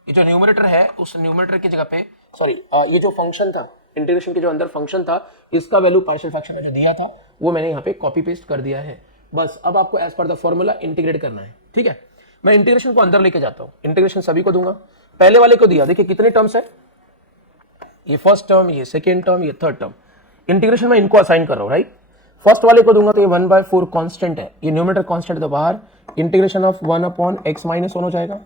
ये जो न्यूमरेटर है उस न्यूमरेटर की जगह पे सॉरी ये जो फंक्शन था इंटीग्रेशन के जो अंदर फंक्शन था इसका वैल्यू पार्शियल फ्रैक्शन में जो दिया था वो मैंने यहाँ पे कॉपी पेस्ट कर दिया है। बस अब आपको as per the formula integrate करना है, ठीक है। मैं इंटीग्रेशन को अंदर लेके जाता हूँ, इंटीग्रेशन सभी को दूंगा, पहले वाले को दिया, देखिए कितने टर्म्स है, ये फर्स्ट टर्म, ये सेकेंड टर्म, ये थर्ड टर्म, इंटीग्रेशन में इनको असाइन कर रहा हूँ, राइट। फर्स्ट वाले को दूंगा तो ये 1/4 कांस्टेंट है, ये न्यूमरेटर कांस्टेंट तो बाहर इंटीग्रेशन ऑफ 1 अपॉन x - 1 हो जाएगा।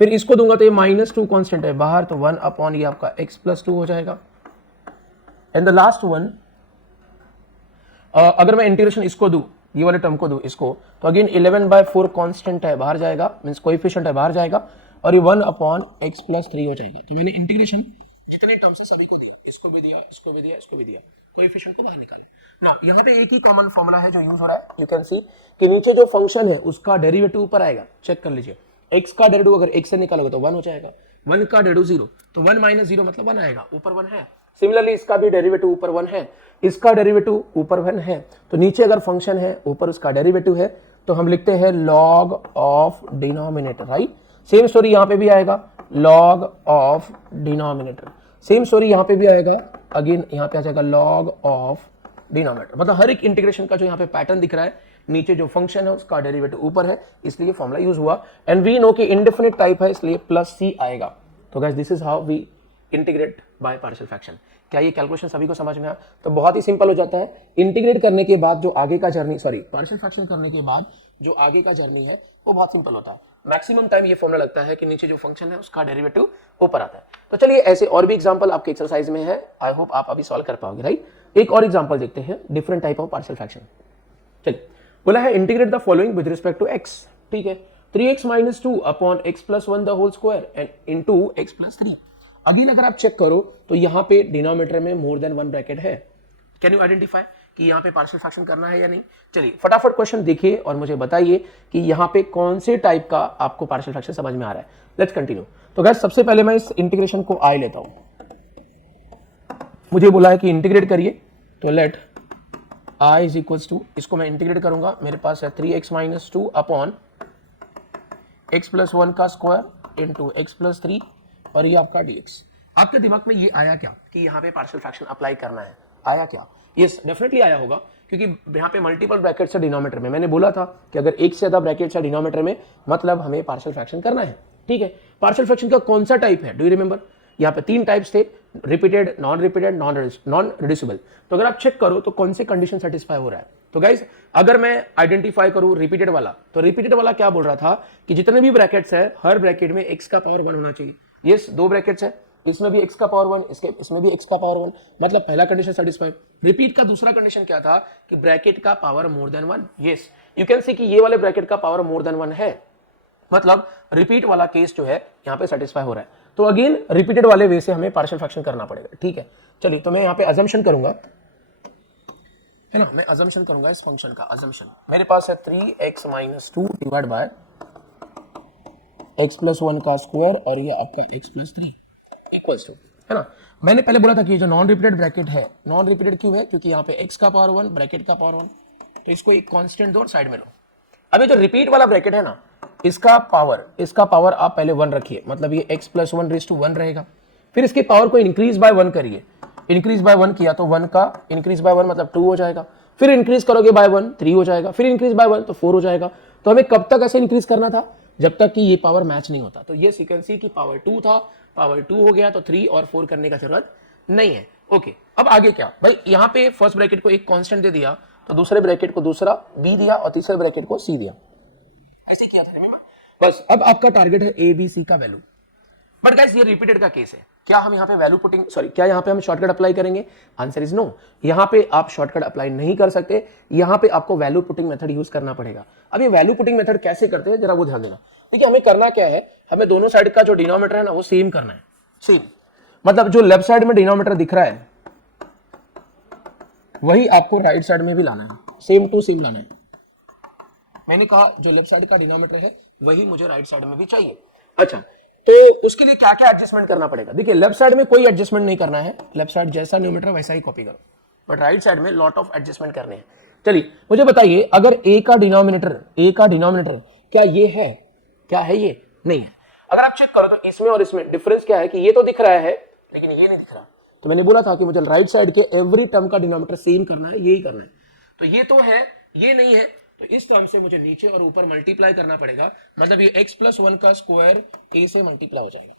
फिर इसको दूंगा तो ये -2 कांस्टेंट है बाहर, तो 1 अपॉन ये आपका x + 2 हो जाएगा। एंड द लास्ट वन अगर मैं इंटीग्रेशन इसको दूं, ये वाले टर्म को दूं इसको, तो अगेन 11/4 कांस्टेंट है बाहर जाएगा, मींस कोएफिशिएंट है बाहर जाएगा और ये 1 अपॉन x + 3 हो जाएगा। तो मैंने इंटीग्रेशन जितने टर्म्स है सभी को दिया, इसको भी दिया, इसको भी दिया, इसको भी दिया, कोएफिशिएंट को बाहर निकाले। नाउ यहाँ पे एक ही कॉमन फॉर्मूला है जो यूज हो रहा है, यू कैन सी कि नीचे जो फंक्शन है उसका डेरिवेटिव ऊपर आएगा, चेक कर लीजिए। x का डेरिवेटिव अगर x से निकालोगे तो 1 हो जाएगा, 1 का डेरिवेटिव 0 तो 1 - 0 मतलब 1 आएगा, ऊपर 1 है। सिमिलरली इसका भी डेरिवेटिव ऊपर 1 है, इसका डेरिवेटिव ऊपर 1 है, तो नीचे अगर फंक्शन है ऊपर उसका डेरिवेटिव है, तो हम लिखते हैं log of denominator, right. Same story यहां पे भी आएगा, log of denominator. Same story यहां पे भी आएगा, अगेन यहां पे आ जाएगा log ऑफ डिनोमिनेटर। मतलब हर एक इंटीग्रेशन का जो यहाँ पे पैटर्न दिख रहा है, नीचे जो फंक्शन है उसका डेरिवेटिव ऊपर है, इसलिए फॉर्मूला यूज हुआ। एंड वी नो कि इंडेफिनिट टाइप है, इसलिए प्लस सी आएगा। तो guys this is how we integrate by partial fraction. क्या ये कैलकुलेशन सभी को समझ में आया? तो बहुत ही सिंपल हो जाता है। इंटीग्रेट करने के बाद जो आगे का जर्नी, सॉरी पार्शियल फ्रैक्शन करने के बाद जो आगे का जर्नी है वो बहुत सिंपल होता है। मैक्सिमम टाइम ये फॉर्मूला लगता है कि नीचे जो फंक्शन है उसका डेरिवेटिव ऊपर आता है। तो चलिए ऐसे और भी एग्जांपल आपके एक्सरसाइज में है, आई होप आप अभी सॉल्व कर पाओगे, राइट। एक और एग्जांपल देखते हैं, different type of partial fraction. चलिए बोला है integrate the following with respect to x, ठीक है। 3x - 2 upon x + 1 the whole square and into x + 3। Again अगर आप चेक करो तो यहाँ पे डिनोमिनेटर में मोर देन 1 ब्रैकेट है। कैन यू आइडेंटिफाई कि यहाँ पे पार्शियल फ्रैक्शन करना है या नहीं? चलिए फटाफट क्वेश्चन देखिए और मुझे बताइए कि यहाँ पे कौन से टाइप का आपको पार्शियल फ्रैक्शन समझ में आ रहा है। Let's continue. तो गाइस सबसे पहले मैं इस इंटीग्रेशन को आई लेता हूं। मुझे बोला है कि इंटीग्रेट करिए, तो let i is equals to, इसको मैं इंटीग्रेट करूंगा, मेरे पास है 3x - 2 अपॉन x + 1 का स्क्वायर इंटू x + 3 और ये आपका dx। आपके दिमाग में ये आया क्या कि यहाँ पे पार्शियल फ्रैक्शन अप्लाई करना है? आया क्या? यस डेफिनेटली आया होगा, क्योंकि यहाँ पे मल्टीपल ब्रैकेट्स है डिनोमिनेटर में। मैंने बोला था कि अगर एक से ज्यादा ब्रैकेट्स है डिनोमिनेटर में मतलब हमें पार्शियल फ्रैक्शन करना है, ठीक है। पार्शियल फ्रैक्शन का कौन सा टाइप है, डू यू रिमेंबर? यहाँ पे 3 टाइप्स थे, repeated, non repeated, non reducible. तो अगर आप चेक करो तो कौन से कंडीशन सेटिस्फाई हो रहा है। तो गाइज अगर मैं आइडेंटिफाई करूं रिपीटेड वाला, तो रिपीटेड वाला क्या बोल रहा था कि जितने भी ब्रैकेट्स है हर ब्रैकेट में x का पावर 1 होना चाहिए। यस 2 ब्रैकेट्स है, इसमें भी x का पावर 1, इसमें भी x का पावर 1, मतलब पहला कंडीशन सेटिस्फाइड। रिपीट का दूसरा कंडीशन क्या था कि ब्रैकेट का power more than 1। Yes you can see कि ये वाले ब्रैकेट का पावर मोर देन 1 है, मतलब रिपीट वाला केस जो है यहाँ पे सेटिस्फाई हो रहा है। तो अगेन रिपीटेड वाले वे से हमें पार्शियल फ्रैक्शन करना पड़ेगा, ठीक है। चलिए तो मैं यहाँ पे अजम्पशन करूंगा, है ना, मैं अजम्पशन करूंगा इस फंक्शन का। अजम्पशन मेरे पास है 3x - 2 डिवाइड बाय x + 1 का स्क्वायर और ये आपका x + 3 इक्वल्स टू, है ना। मैंने पहले बोला था कि ये जो नॉन रिपीटेड ब्रैकेट है, नॉन रिपीटेड क्यों है? क्योंकि यहाँ पे x का पावर 1, ब्रैकेट का पावर 1, तो इसको एक कांस्टेंट दो और साइड में लो। अब ये जो रिपीट वाला ब्रैकेट है ना, इसका पावर आप पहले 1 रखिए, मतलब ये x + 1 रहेगा। फिर इसके पावर को इंक्रीज बाय 1 करिए, इंक्रीज बाय 1 किया तो 1 का इंक्रीज बाय 1 मतलब 2 हो जाएगा। फिर इंक्रीज करोगे बाय 1 3 हो जाएगा, फिर इंक्रीज बाय 1 तो 4 हो जाएगा। तो हमें कब तक ऐसे इंक्रीज करना था? जब तक कि ये पावर मैच नहीं होता। तो ये सीक्वेंसी की पावर 2 था, पावर 2 हो गया तो 3 और 4 करने का जरूरत नहीं है। ओके अब आगे क्या भाई, यहाँ पे फर्स्ट ब्रैकेट को एक कांस्टेंट दे दिया, तो दूसरे ब्रैकेट को दूसरा b दिया और तीसरे ब्रैकेट को c दिया। ऐसे किया था बस। अब आपका टारगेट है a b c का वैल्यू। बट गाइस ये रिपीटेड का केस है, क्या हम यहाँ पे वैल्यू पुटिंग, सॉरी क्या यहाँ पे हम शॉर्टकट अप्लाई करेंगे? Answer is no. यहाँ पे आप शॉर्टकट अप्लाई नहीं कर सकते, यहाँ पे आपको वैल्यू पुटिंग मेथड यूज करना पड़ेगा। अब ये वैल्यू पुटिंग मेथड कैसे करते हैं जरा वो ध्यान देना। देखिए हमें करना क्या है, हमें दोनों साइड का जो डिनोमिनेटर है ना वो सेम करना है। सेम मतलब जो लेफ्ट साइड में डिनोमिनेटर दिख रहा है वही आपको राइट साइड में भी लाना है, सेम टू सेम लाना है। मैंने कहा जो लेफ्ट साइड का डिनोमिनेटर है वही मुझे राइट साइड में भी चाहिए। अच्छा तो उसके लिए क्या क्या एडजस्टमेंट करना पड़ेगा? देखिए लेफ्ट साइड में कोई एडजस्टमेंट नहीं करना है, लेफ्ट साइड जैसा न्यूमरेटर वैसा ही कॉपी करो, बट राइट साइड में लॉट ऑफ एडजस्टमेंट करने हैं। चलिए मुझे बताइए, अगर a का डिनोमिनेटर क्या ये है? क्या है ये? नहीं है। अगर आप चेक करो तो इसमें और इसमें डिफरेंस क्या है कि ये तो दिख रहा है लेकिन ये नहीं दिख रहा। तो मैंने बोला था कि मुझे राइट साइड के एवरी टर्म का डिनोमिनेटर सेम करना है, यही करना है। तो ये तो है, ये नहीं है, तो इस टर्म से मुझे नीचे और ऊपर मल्टीप्लाई करना पड़ेगा, मतलब ये x + 1 का स्क्वायर a से मल्टीप्लाई हो जाएगा।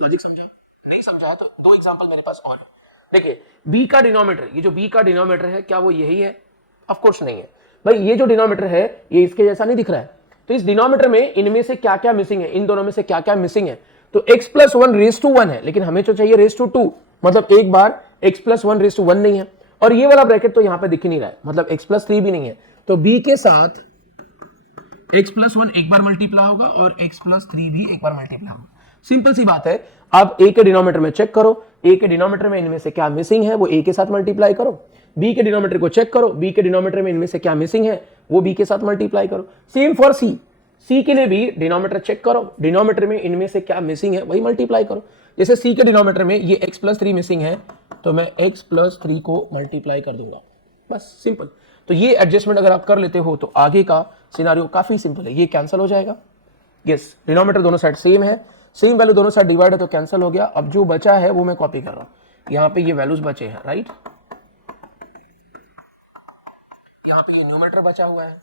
लॉजिक समझा? नहीं समझा तो दो एग्जांपल मेरे पास और है। देखिए b का डिनोमिनेटर, ये जो b का डिनोमिनेटर है क्या वो यही है? ऑफ कोर्स नहीं है भाई, ये जो डिनोमिनेटर है ये इसके जैसा नहीं दिख रहा है। तो इस डिनोमिनेटर में इनमें से क्या क्या मिसिंग है, इन दोनों में से क्या क्या मिसिंग है? तो x + 1 रेज़ टू 1 है, लेकिन हमें तो चाहिए रेज़ टू 2, मतलब एक बार x + 1 रेज़ टू 1 नहीं है, और ये वाला ब्रैकेट तो यहां पे दिख ही नहीं रहा है, मतलब x + 3 भी नहीं है। तो b के साथ x + 1 एक बार मल्टीप्लाई होगा और x + 3 भी एक बार मल्टीप्लाई होगा। सिंपल सी बात है। आप a के डिनोमिनेटर में चेक करो, a के डिनोमिनेटर में इनमें से क्या मिसिंग है वो a के साथ मल्टीप्लाई करो। b के डिनोमिनेटर को चेक करो, b के डिनोमिनेटर में इनमें से क्या मिसिंग है वो b के साथ मल्टीप्लाई करो। सेम फॉर c के लिए भी डिनोमिनेटर चेक करो, डिनोमिनेटर में इनमें से क्या मिसिंग है वही मल्टीप्लाई करो। जैसे c के डिनोमिनेटर में ये x + 3 मिसिंग है, तो मैं x + 3 को मल्टीप्लाई कर दूंगा, बस सिंपल। तो ये एडजस्टमेंट अगर आप कर लेते हो तो आगे का सिनारियो काफी सिंपल है, ये कैंसिल हो जाएगा। यस, डिनोमिनेटर दोनों साइड सेम है, सेम वैल्यू दोनों साइड डिवाइड है तो कैंसिल हो गया। अब जो बचा है वो मैं कॉपी कर रहा हूं, यहाँ पे ये वैल्यूज बचे हैं, राइट, यहाँ पे ये न्यूमरेटर बचा हुआ है,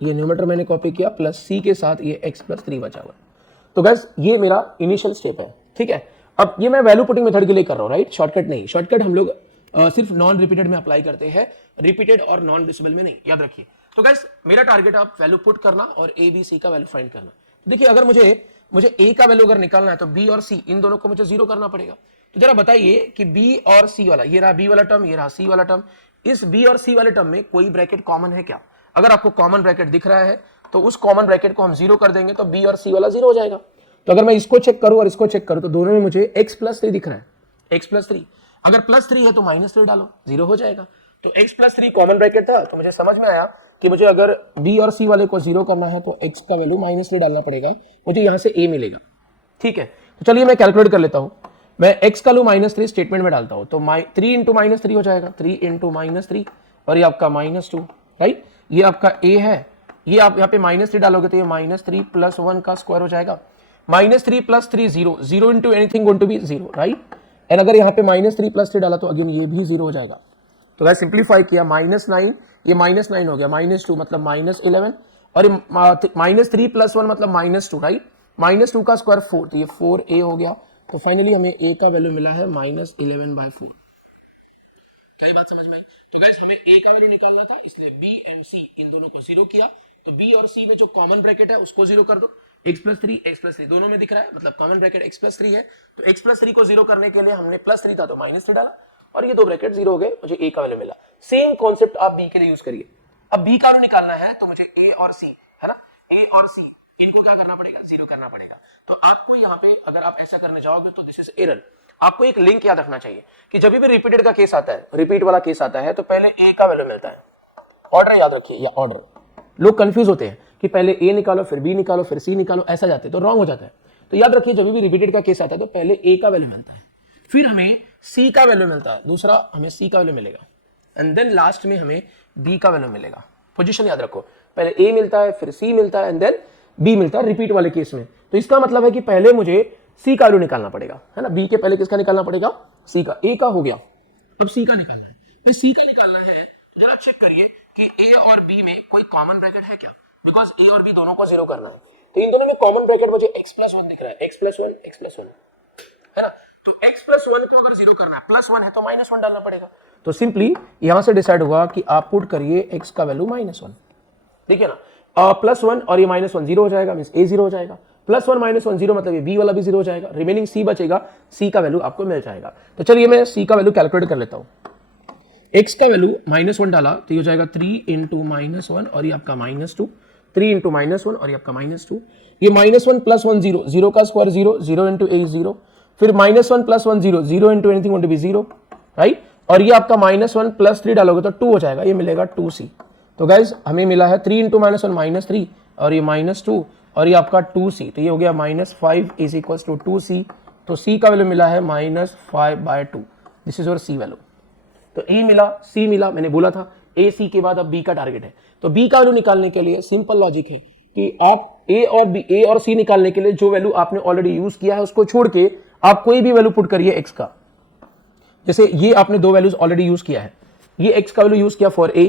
ये न्यूमरेटर मैंने कॉपी किया प्लस सी के साथ ये x प्लस 3 बचा हुआ है। तो गाइस ये मेरा इनिशियल स्टेप है, ठीक है। अब ये मैं वैल्यू पुटिंग मेथड के लिए कर रहा हूं, राइट, शॉर्टकट नहीं। शॉर्टकट हम लोग सिर्फ नॉन रिपीटेड में अप्लाई करते हैं, रिपीटेड और नॉन डिविजिबल में नहीं, याद रखिए। तो गाइस मेरा टारगेट आप वैल्यू पुट करना और ए बी सी का वैल्यू फाइंड करना। देखिए अगर मुझे ए का वैल्यू अगर निकालना है तो बी और सी इन दोनों को मुझे जीरो करना पड़ेगा। तो जरा बताइए कि बी और सी वाला, ये रहा बी वाला टर्म, ये रहा सी वाला टर्म, इस बी और सी वाले टर्म में कोई ब्रैकेट कॉमन है क्या? अगर आपको कॉमन ब्रैकेट दिख रहा है तो उस कॉमन ब्रैकेट को हम जीरो कर देंगे तो बी और सी वाला जीरो हो जाएगा। तो अगर मैं इसको चेक करूं और इसको चेक करूं तो दोनों में मुझे x प्लस 3 दिख रहा है, x प्लस 3। अगर प्लस 3 है तो माइनस 3 डालो, जीरो हो जाएगा। तो x प्लस 3 कॉमन ब्रैकेट था, तो मुझे समझ में आया कि मुझे अगर b और c वाले को जीरो करना है तो x का वैल्यू माइनस 3 डालना पड़ेगा, मुझे यहां से a मिलेगा, ठीक है। तो चलिए मैं कैलकुलेट कर लेता हूं, मैं x का वैल्यू माइनस 3 स्टेटमेंट में डालता हूं तो 3 इंटू माइनस 3 हो जाएगा, 3 इंटू माइनस 3 और ये आपका माइनस 2, राइट। ये आपका a है, ये आप यहाँ पे माइनस 3 डालोगे तो ये माइनस 3 प्लस 1 का स्क्वायर हो जाएगा, minus 3 plus 3 zero, zero into anything going to be zero, right. And अगर यहाँ पे माइनस 3 प्लस 3 डाला तो अगेन ये भी जीरो हो जाएगा। तो गाइस सिंप्लीफाई किया, माइनस 9, ये माइनस 9 हो गया, माइनस 2 मतलब माइनस 11 और माइनस 3 प्लस 1 मतलब माइनस 2, राइट। माइनस 2 का स्क्वायर 4, तो ये 4a हो गया। तो फाइनली हमें a का वैल्यू मिला है माइनस 11/4। क्या ये बात समझ में आई? तो गाइस हमें a का वैल्यू निकालना था, इसलिए b एंड c इन दोनों को जीरो किया। तो b और c में जो कॉमन ब्रैकेट है उसको जीरो कर दो, x प्लस 3 दोनों में दिख रहा है, मतलब कॉमन ब्रैकेट x प्लस 3 है। तो x प्लस 3 को जीरो करने के लिए हमने प्लस 3 था तो माइनस 3 डाला और ये दो ब्रैकेट जीरो हो गए, मुझे a का वैल्यू मिला। सेम कॉन्सेप्ट आप b के लिए यूज करिए। अब b का वैल्यू निकालना है तो मुझे a और c, है ना, a और c इनको क्या करना पड़ेगा, जीरो करना पड़ेगा। तो आपको यहाँ पे अगर आप ऐसा करने जाओगे तो दिस इज एरर। आपको एक लिंक याद रखना चाहिए कि जब भी रिपीटेड का केस आता है, रिपीट वाला केस आता है तो पहले a का वैल्यू मिलता है। ऑर्डर याद रखिए, या ऑर्डर, लोग कंफ्यूज होते हैं कि पहले a निकालो फिर b निकालो फिर c निकालो, ऐसा जाते हैं तो रॉन्ग हो जाता है। तो याद रखिए जब भी रिपीटेड का केस आता है तो पहले a का वैल्यू मिलता है, फिर हमें c का वैल्यू मिलता है, दूसरा हमें c का वैल्यू मिलेगा एंड देन लास्ट में हमें b का वैल्यू मिलेगा। पोजीशन याद रखो, पहले a मिलता है फिर c मिलता है एंड देन b मिलता है रिपीट वाले केस में। तो इसका मतलब है कि पहले मुझे c का वैल्यू निकालना पड़ेगा, है ना, b के पहले किसका निकालना पड़ेगा, c का। a का हो गया, अब c का निकालना है। तो c का निकालना है तो जरा चेक करिए कि a और b में कोई कॉमन ब्रैकेट है क्या, बिकॉज a और b दोनों को जीरो करना है। तो इन दोनों में कॉमन ब्रैकेट मुझे x प्लस 1 दिख रहा है, x प्लस 1 है ना। तो x प्लस 1 को अगर जीरो करना है, प्लस 1 है तो माइनस 1 डालना पड़ेगा। तो सिंपली यहां से डिसाइड हुआ कि आप पुट करिए x का वैल्यू -1, देखिए ना, प्लस 1 और ये -1 जीरो हो जाएगा, मींस a जीरो हो जाएगा, प्लस 1 -1 जीरो मतलब ये b वाला भी जीरो हो जाएगा, रिमेनिंग c बचेगा, c का वैल्यू आपको मिल जाएगा। तो चलिए मैं c का वैल्यू कैलकुलेट कर लेता हूं। x का वैल्यू -1 डाला तो ये हो जाएगा 3 इंटू -1 और ये आपका -2, 3 इंटू -1 और ये आपका -2, ये -1 प्लस 1 जीरो, जीरो का square zero, zero into a zero, फिर -1 plus 1 zero, zero into anything going to be zero, right. और ये आपका -1 प्लस 3 डालोगे तो 2 हो जाएगा, ये मिलेगा 2c। तो गाइज हमें मिला है 3 इंटू -1 -3 और ये -2 और ये आपका 2c, तो ये हो गया -5 इज इक्वल टू 2c। तो c का वैल्यू मिला है -5/2, this is your c value. तो e मिला, c मिला, मैंने बोला था a c के बाद अब b का टारगेट है। तो b का वैल्यू निकालने के लिए सिंपल लॉजिक है कि आप a और c निकालने के लिए जो वैल्यू आपने ऑलरेडी यूज किया है उसको छोड़ के आप कोई भी वैल्यू पुट करिए x का। जैसे ये आपने दो वैल्यूज ऑलरेडी यूज किया है, ये x का वैल्यू यूज किया फॉर a,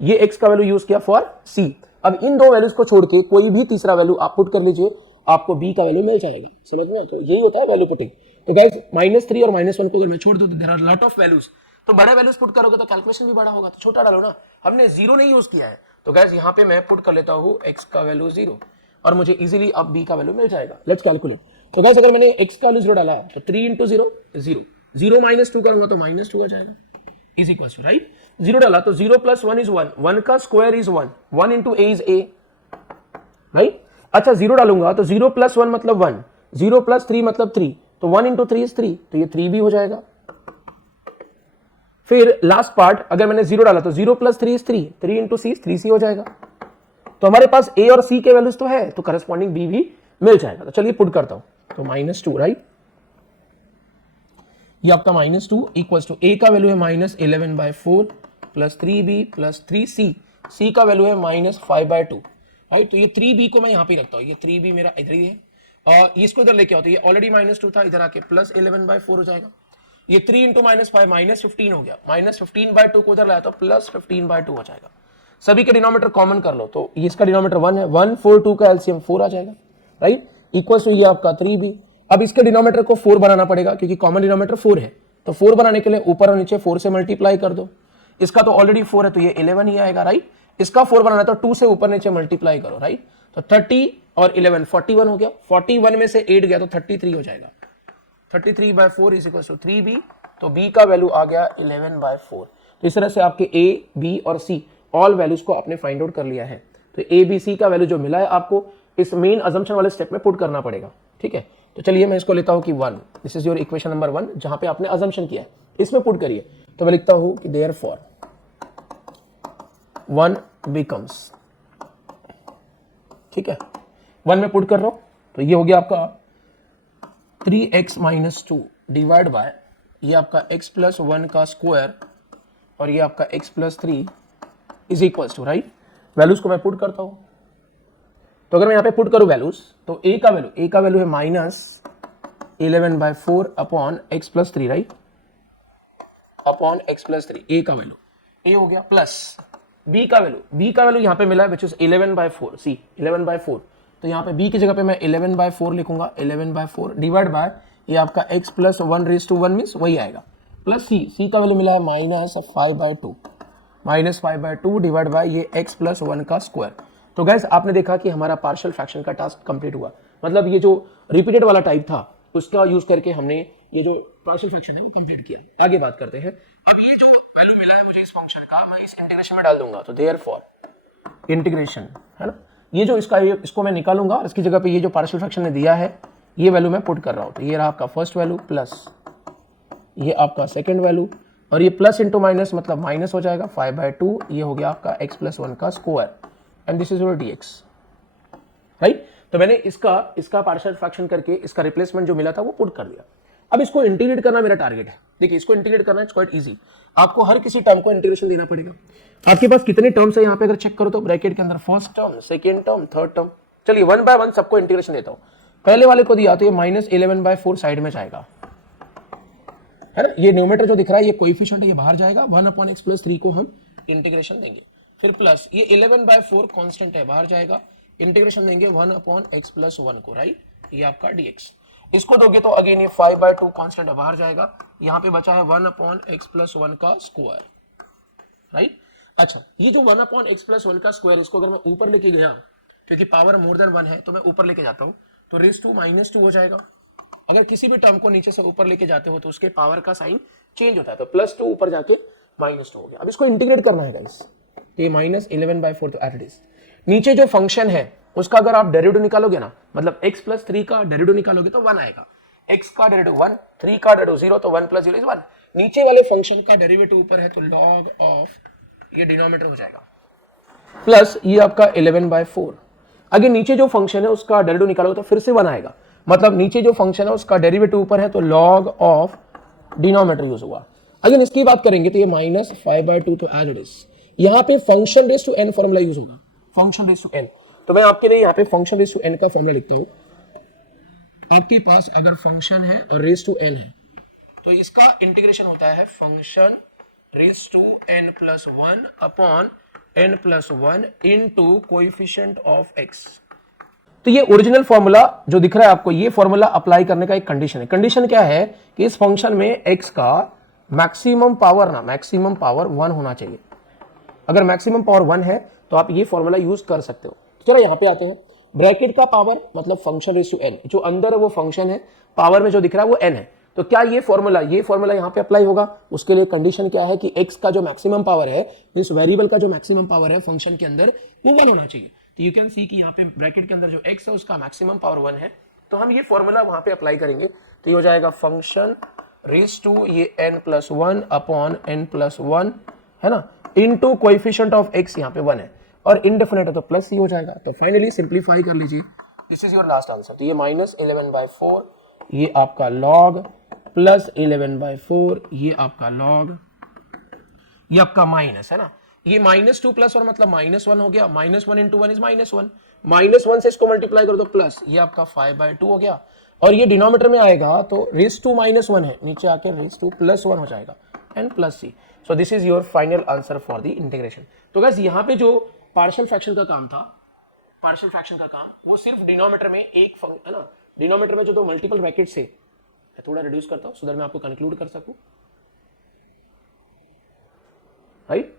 ये x का वैल्यू यूज किया फॉर c। अब इन दो वैल्यूज को छोड़ के कोई भी तीसरा वैल्यू आप पुट कर लीजिए, आपको b का वैल्यू मिल जाएगा। समझ में? तो यही होता है वैल्यू पुटिंग। तो गाइस -3 और -1 को अगर मैं छोड़ दूं तो there are lot of values, तो बड़े वैल्यूज पुट करोगे तो कैलकुलेशन भी बड़ा होगा, तो छोटा डालो ना। हमने जीरो नहीं यूज किया है, तो गाइस यहाँ पे मैं पुट कर लेता हूँ x का वैल्यू 0 और मुझे इजीली अब b का वैल्यू मिल जाएगा। Let's calculate. तो गाइस अगर मैंने x का वैल्यू 0 डाला तो 3 इंटू 0 0, 0 -2 करूंगा तो -2 आ जाएगा, इज इक्वल टू, राइट। 0 डाला तो 0 प्लस 1 इज 1, 1 का square is 1, 1 into a is a, right. अच्छा 0 डालूंगा तो 0 प्लस 1 मतलब 1, 0 प्लस 3 मतलब 3, तो 1 इंटू 3 इज 3, तो ये 3 भी हो जाएगा। फिर लास्ट पार्ट अगर मैंने 0 डाला तो 0 plus 3 is 3, 3 into c 3c हो जाएगा। तो हमारे पास a और c के वैल्यूज तो है, तो करस्पॉन्डिंग b भी मिल जाएगा। तो चलिए पुट करता हूं, तो -2, राइट, ये आपका -2 इक्वल्स टू a का वैल्यू है -11/4 plus 3b plus 3c, c का वैल्यू है -5/2, राइट। तो ये 3b को मैं यहाँ पे रखता हूँ, ये 3b मेरा इधर ही है और इसको इधर लेके आओ तो ये ऑलरेडी -2 था, इधर आके प्लस 11/4 हो जाएगा। ये 3 इंटू -5 -15 हो गया, -15/2 को उधर लाया तो प्लस 15/2 हो जाएगा। सभी के डिनोमिनेटर कॉमन कर लो तो ये इसका डिनोमिनेटर 1 है, 1 4 2 का एलसीएम 4 आ जाएगा, राइट। इक्वल टू ये आपका 3b। अब इसके डिनोमिनेटर को 4 बनाना पड़ेगा क्योंकि कॉमन डिनोमिनेटर 4 है, तो 4 बनाने के लिए ऊपर और नीचे 4 से मल्टीप्लाई कर दो। इसका तो ऑलरेडी 4 है तो ये 11 ही आएगा, राइट। इसका 4 बनाना तो 2 से ऊपर नीचे मल्टीप्लाई करो, राइट। तो 30 और 11 41 हो गया, 41 में से 8 गया तो 33 हो जाएगा। 33/4 इज इक्वल टू 3b, तो b का वैल्यू आ गया 11/4। तो इस तरह से आपके a, b और c ऑल वैल्यूज को आपने फाइंड आउट कर लिया है। तो a, b, c का वैल्यू जो मिला है आपको इस मेन अजम्पशन वाले स्टेप में पुट करना पड़ेगा, ठीक है। तो चलिए मैं इसको लेता हूं कि 1, this is your equation number 1 जहां पे आपने अजम्पशन किया है, इसमें पुट करिए। तो मैं लिखता हूं कि देयरफॉर 1 बिकम्स, ठीक है, 1 में पुट कर रहा हूं तो ये हो गया आपका 3x - 2 डिवाइड बाय ये आपका x + 1 का स्क्वायर और ये आपका x + 3 is equals to, right. Values को मैं पुट करता हूं तो अगर मैं यहाँ पे पुट करूं वैल्यूज तो a का वैल्यू है -11/4 upon x + 3, right, upon x + 3, a का वैल्यू a हो गया, प्लस b का वैल्यू यहाँ पे मिला है विच इज 11/4, सी 11/4, तो यहाँ पे b की जगह पे मैं 11/4 लिखूंगा, 11/4 डिवाइड बाय ये आपका x + 1/1 मीन्स वही आएगा, प्लस c का वैल्यू मिला है -5/2 डिवाइड बाय ये x + 1 का स्क्वायर। तो गाइस आपने देखा कि हमारा पार्शियल फ्रैक्शन का टास्क कंप्लीट हुआ, मतलब ये जो रिपीटेड वाला टाइप था उसका यूज करके हमने ये जो पार्शियल फ्रैक्शन है वो कंप्लीट किया। आगे बात करते हैं। अब ये जो वैल्यू मिला है मुझे इस फंक्शन का, मैं इस इंटीग्रेशन में डाल दूंगा, तो देयरफॉर इंटीग्रेशन है ना, ये जो इसको मैं निकालूंगा और इसकी जगह पे ये जो पार्शियल फ्रैक्शन ने दिया है ये वैल्यू मैं पुट कर रहा हूं। तो ये रहा आपका फर्स्ट वैल्यू प्लस ये आपका सेकंड वैल्यू और ये प्लस इंटू माइनस मतलब माइनस हो जाएगा 5/2, ये हो गया आपका x + 1 का square and this is your dx, right. तो मैंने इसका पार्शियल फ्रैक्शन करके इसका रिप्लेसमेंट जो मिला था वो पुट कर दिया। अब इसको इंटीग्रेट करना मेरा टारगेट है। देखिए इसको इंटीग्रेट करना इट्स क्वाइट इजी, आपको हर किसी टर्म को इंटीग्रेशन देना पड़ेगा। आपके पास कितने टर्म्स है यहाँ पे अगर चेक करो तो ब्रैकेट के अंदर first term, second term, third term. चलिए 1 बाय 1 सबको इंटीग्रेशन देता हूँ। पहले वाले को दिया तो ये -11/4 साइड में जाएगा, है ना, ये न्यूमेरेटर जो दिख रहा है ये कोएफिशिएंट है, ये बाहर जाएगा, 1/x + 3 को हम इंटीग्रेशन देंगे, फिर प्लस ये 11/4 कांस्टेंट है बाहर जाएगा, इंटीग्रेशन देंगे 1/x + 1 को, राइट, ये आपका dx। इसको दोगे तो अगेन ये 5/2 कांस्टेंट है बाहर जाएगा, यहाँ पे बचा है 1/x + 1 का स्क्वायर, राइट। अच्छा ये जो 1/x + 1 का स्क्वायर इसको अगर मैं ऊपर लेके गया क्योंकि पावर मोर देन 1 है तो मैं ऊपर लेके जाता हूँ तो रेज़ टू -2 हो जाएगा। अगर किसी भी टर्म को नीचे से ऊपर लेके जाते हो तो उसके पावर का साइन चेंज होता है, तो +2 ऊपर जाके -2 हो गया। अब इसको इंटीग्रेट करना है गाइस, तो ये -11/4 तो एट इट इज। नीचे जो फंक्शन है उसका अगर आप डेरिवेटिव निकालोगे ना, मतलब x + 3 का डेरिवेटिव निकालोगे तो 1 आएगा, x का डेरिवेटिव 1, 3 का डेरिवेटिव 0, तो 1 + 0 = 1। नीचे वाले फंक्शन का डेरिवेटिव ऊपर है तो log ऑफ ये डिनोमिनेटर हो जाएगा प्लस ये आपका 11/4। अगर नीचे जो फंक्शन है उसका डेरिवेटिव निकालोगे तो फिर से 1 आएगा, मतलब नीचे जो फंक्शन है उसका डेरिवेटिव ऊपर है तो log ऑफ डिनोमिनेटर यूज हुआ। अगर इसकी बात करेंगे तो ये -5/2 तो एज इट इज। यहाँ पे function raise to n formula use होगा, फंक्शन रेज़ टू n। तो मैं आपके लिए यहाँ पे फंक्शन रेज़ टू n का फॉर्मूला लिखता हूँ। आपके पास अगर फंक्शन है और रेज़ टू n है तो इसका इंटीग्रेशन होता है function raise to n + 1 upon n + 1 into coefficient of x। तो ये ओरिजिनल फॉर्मूला जो दिख रहा है आपको, ये फॉर्मूला अप्लाई करने का एक कंडीशन है। कंडीशन क्या है कि इस फंक्शन में x का मैक्सिमम पावर 1 होना चाहिए। अगर मैक्सिमम पावर 1 है तो आप ये फॉर्मूला यूज कर सकते हो। चलो यहाँ पे आते हैं, ब्रैकेट का पावर मतलब फंक्शन रेज़ टू n, जो अंदर है वो फंक्शन है, पावर में जो दिख रहा है वो n है। तो क्या ये फॉर्मूला यहाँ पे अप्लाई होगा? उसके लिए कंडीशन क्या है कि x का जो मैक्सिमम पावर है, इस वेरिएबल का जो मैक्सिमम पावर है फंक्शन के अंदर वो 1 होना चाहिए। तो यू कैन सी कि यहाँ पे ब्रैकेट के अंदर जो x है उसका मैक्सिमम पावर 1 है, तो हम ये फॉर्मूला वहां पे अप्लाई करेंगे तो ये हो जाएगा फंक्शन रेज़ टू ये n + 1 अपॉन n + 1 है ना, इनटू कोएफिशिएंट ऑफ x यहाँ पे 1 है और इनडेफिनेट है तो प्लस ही हो जाएगा। तो फाइनली सिंप्लीफाई कर लीजिए, this is your last answer. तो ये -11/4 ये आपका log प्लस 11/4 ये आपका log ये आपका माइनस है ना, ये -2 प्लस और मतलब -1 हो गया, -1 इंटू 1 इज -1, -1 से इसको मल्टीप्लाई कर दो प्लस, ये आपका 5/2 हो गया, और ये डिनोमिनेटर में आएगा तो रेस टू -1 है, नीचे आके रेस टू +1 हो जाएगा and plus c. So this is your final answer for the integration. तो गाइस यहाँ पे जो पार्शियल फ्रैक्शन का काम था, पार्शियल फ्रैक्शन का काम वो सिर्फ डिनोमिनेटर में एक है ना, डिनोमिनेटर में जो तो मल्टीपल ब्रैकेट से, मैं थोड़ा रिड्यूस करता हूं सो दैट मैं आपको कंक्लूड कर सकूं, राइट।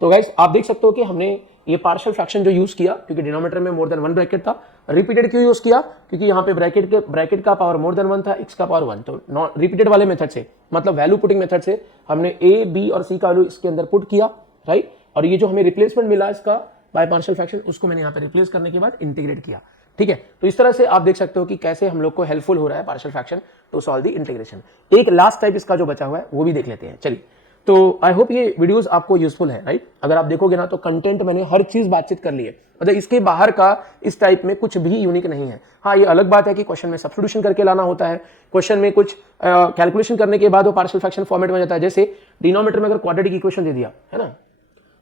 तो गाइस आप देख सकते हो कि हमने ये पार्शियल फ्रैक्शन जो यूज किया, क्योंकि डिनोमिनेटर में मोर देन 1 ब्रैकेट था। रिपीटेड क्यों यूज किया, क्योंकि यहाँ पे ब्रैकेट का पावर मोर देन 1 था, x का पावर 1, तो रिपीटेड वाले मेथड से, मतलब वैल्यू पुटिंग मेथड से हमने a b और c का वैल्यू इसके अंदर पुट किया, राइट। और ये जो हमें रिप्लेसमेंट मिला इसका बाय पार्शियल फ्रैक्शन, उसको मैंने यहाँ पे रिप्लेस करने के बाद इंटीग्रेट किया, ठीक है। तो इस तरह से आप देख सकते हो कि कैसे हम लोग को हेल्पफुल हो रहा है partial fraction to solve the integration. एक लास्ट टाइप इसका जो बचा हुआ है वो भी देख लेते हैं, चलिए। तो आई होप ये वीडियोस आपको यूजफुल है, राइट। अगर आप देखोगे ना तो कंटेंट मैंने हर चीज बातचीत कर ली है, मतलब इसके बाहर का इस टाइप में कुछ भी यूनिक नहीं है। हाँ, ये अलग बात है कि क्वेश्चन में सब्स्टिट्यूशन करके लाना होता है, क्वेश्चन में कुछ कैलकुलेशन करने के बाद वो पार्शियल फ्रैक्शन फॉर्मेट में जाता है। जैसे डिनोमिनेटर में अगर क्वाड्रेटिक इक्वेशन दे दिया है ना,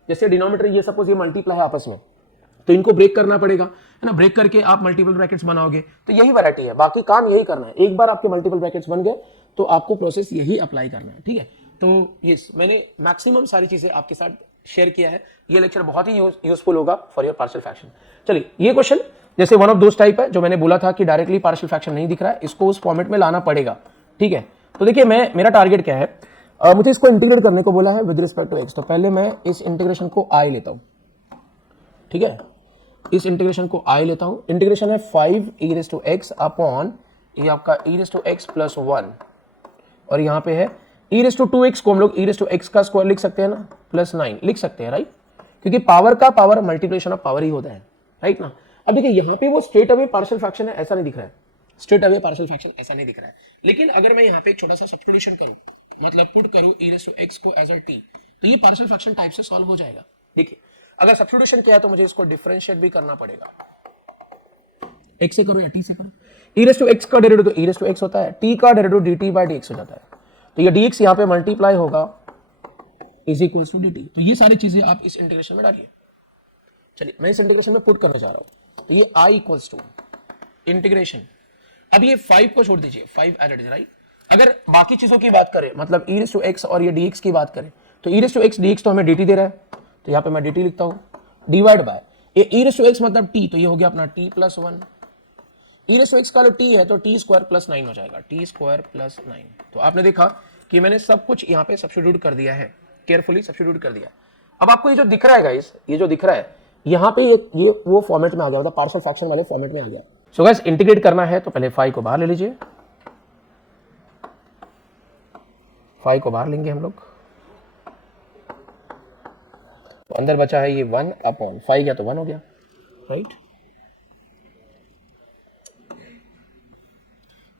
जैसे डिनोमिनेटर ये सपोज ये मल्टीप्लाई है आपस में, तो इनको ब्रेक करना पड़ेगा, है ना। ब्रेक करके आप मल्टीपल ब्रैकेट्स बनाओगे, तो यही वैरायटी है, बाकी काम यही करना है। एक बार आपके मल्टीपल ब्रैकेट्स बन गए तो आपको प्रोसेस यही अप्लाई करना है, ठीक है। तो यस, मैंने मैक्सिमम सारी चीजें आपके साथ शेयर किया है। ये लेक्चर बहुत ही यूजफुल होगा फॉर योर पार्शियल फ्रैक्शन। चलिए, ये क्वेश्चन जैसे वन ऑफ दोस टाइप है जो मैंने बोला था कि डायरेक्टली पार्शियल फ्रैक्शन नहीं दिख रहा है, इसको उस फॉर्मेट में लाना पड़ेगा, ठीक है। तो देखिए, मेरा टारगेट क्या है, मुझे इसको इंटीग्रेट करने को बोला है विद रिस्पेक्ट टू एक्स। तो पहले मैं इस इंटीग्रेशन को आई लेता हूं, ठीक है। इस इंटीग्रेशन को आई लेता हूं, इंटीग्रेशन है 5e⁻x अपॉन ये आपका e⁻x + 1, और यहां पे है e⁻2x को हम लोग e⁻x का स्क्वायर लिख सकते हैं ना, +9 लिख सकते हैं, राइट, क्योंकि पावर का पावर मल्टीप्लिकेशन ऑफ पावर ही होता है, राइट ना। अब देखिए यहां पे वो स्ट्रेट अवे पार्शियल फ्रैक्शन है, ऐसा नहीं दिख रहा है, स्ट्रेट अवे पार्शियल फ्रैक्शन ऐसा नहीं दिख रहा है। लेकिन अगर मैं यहाँ पे एक छोटा सा सब्स्टिट्यूशन करूं, मतलब पुट करूं e⁻x को एज अ t, तो ये पार्शियल फ्रैक्शन टाइप से सॉल्व हो जाएगा। देखिए, अगर सब्स्टिट्यूशन किया तो मुझे इसको डिफरेंशिएट भी करना पड़ेगा, x से करो या t से करो। e⁻x का डेरिवेटिव तो e⁻x होता है, t का डेरिवेटिव dt/dx हो जाता है, तो ये dx यहाँ पे मल्टीप्लाई होगा इज इक्वल टू dt। तो ये सारी चीजें आप इस इंटीग्रेशन में डालिए। चलिए, मैं इस इंटीग्रेशन में पुट करना चाह रहा हूं, तो ये i इक्वल्स टू इंटीग्रेशन, अब ये 5 को छोड़ दीजिए, 5 एज इट इज, राइट। अगर बाकी चीजों की बात करें, मतलब e⁻x और ये dx की बात करें, तो e⁻x dx तो हमें dt दे रहा है, तो यहाँ पे मैं dt लिखता हूं, डिवाइड बाय ये e⁻x मतलब t, तो ये हो गया अपना t + 1, e⁻x का जो t है तो t² + 9 हो जाएगा, t² + 9। तो आपने देखा कि मैंने सब कुछ यहाँ पे सब्स्टिट्यूट कर दिया है, केयरफुली सब्स्टिट्यूट कर दिया। अब आपको ये जो दिख रहा है गाइस, ये जो दिख रहा है यहाँ पे ये वो फॉर्मेट में आ गया, मतलब पार्शियल फ्रैक्शन वाले फॉर्मेट में आ गया। सो गाइस, इंटीग्रेट करना है तो पहले 5 को बाहर ले लीजिए, 5 को बाहर लेंगे हम लोग, तो अंदर बचा है ये 1 अपॉन 5 गया तो 1 हो गया, राइट।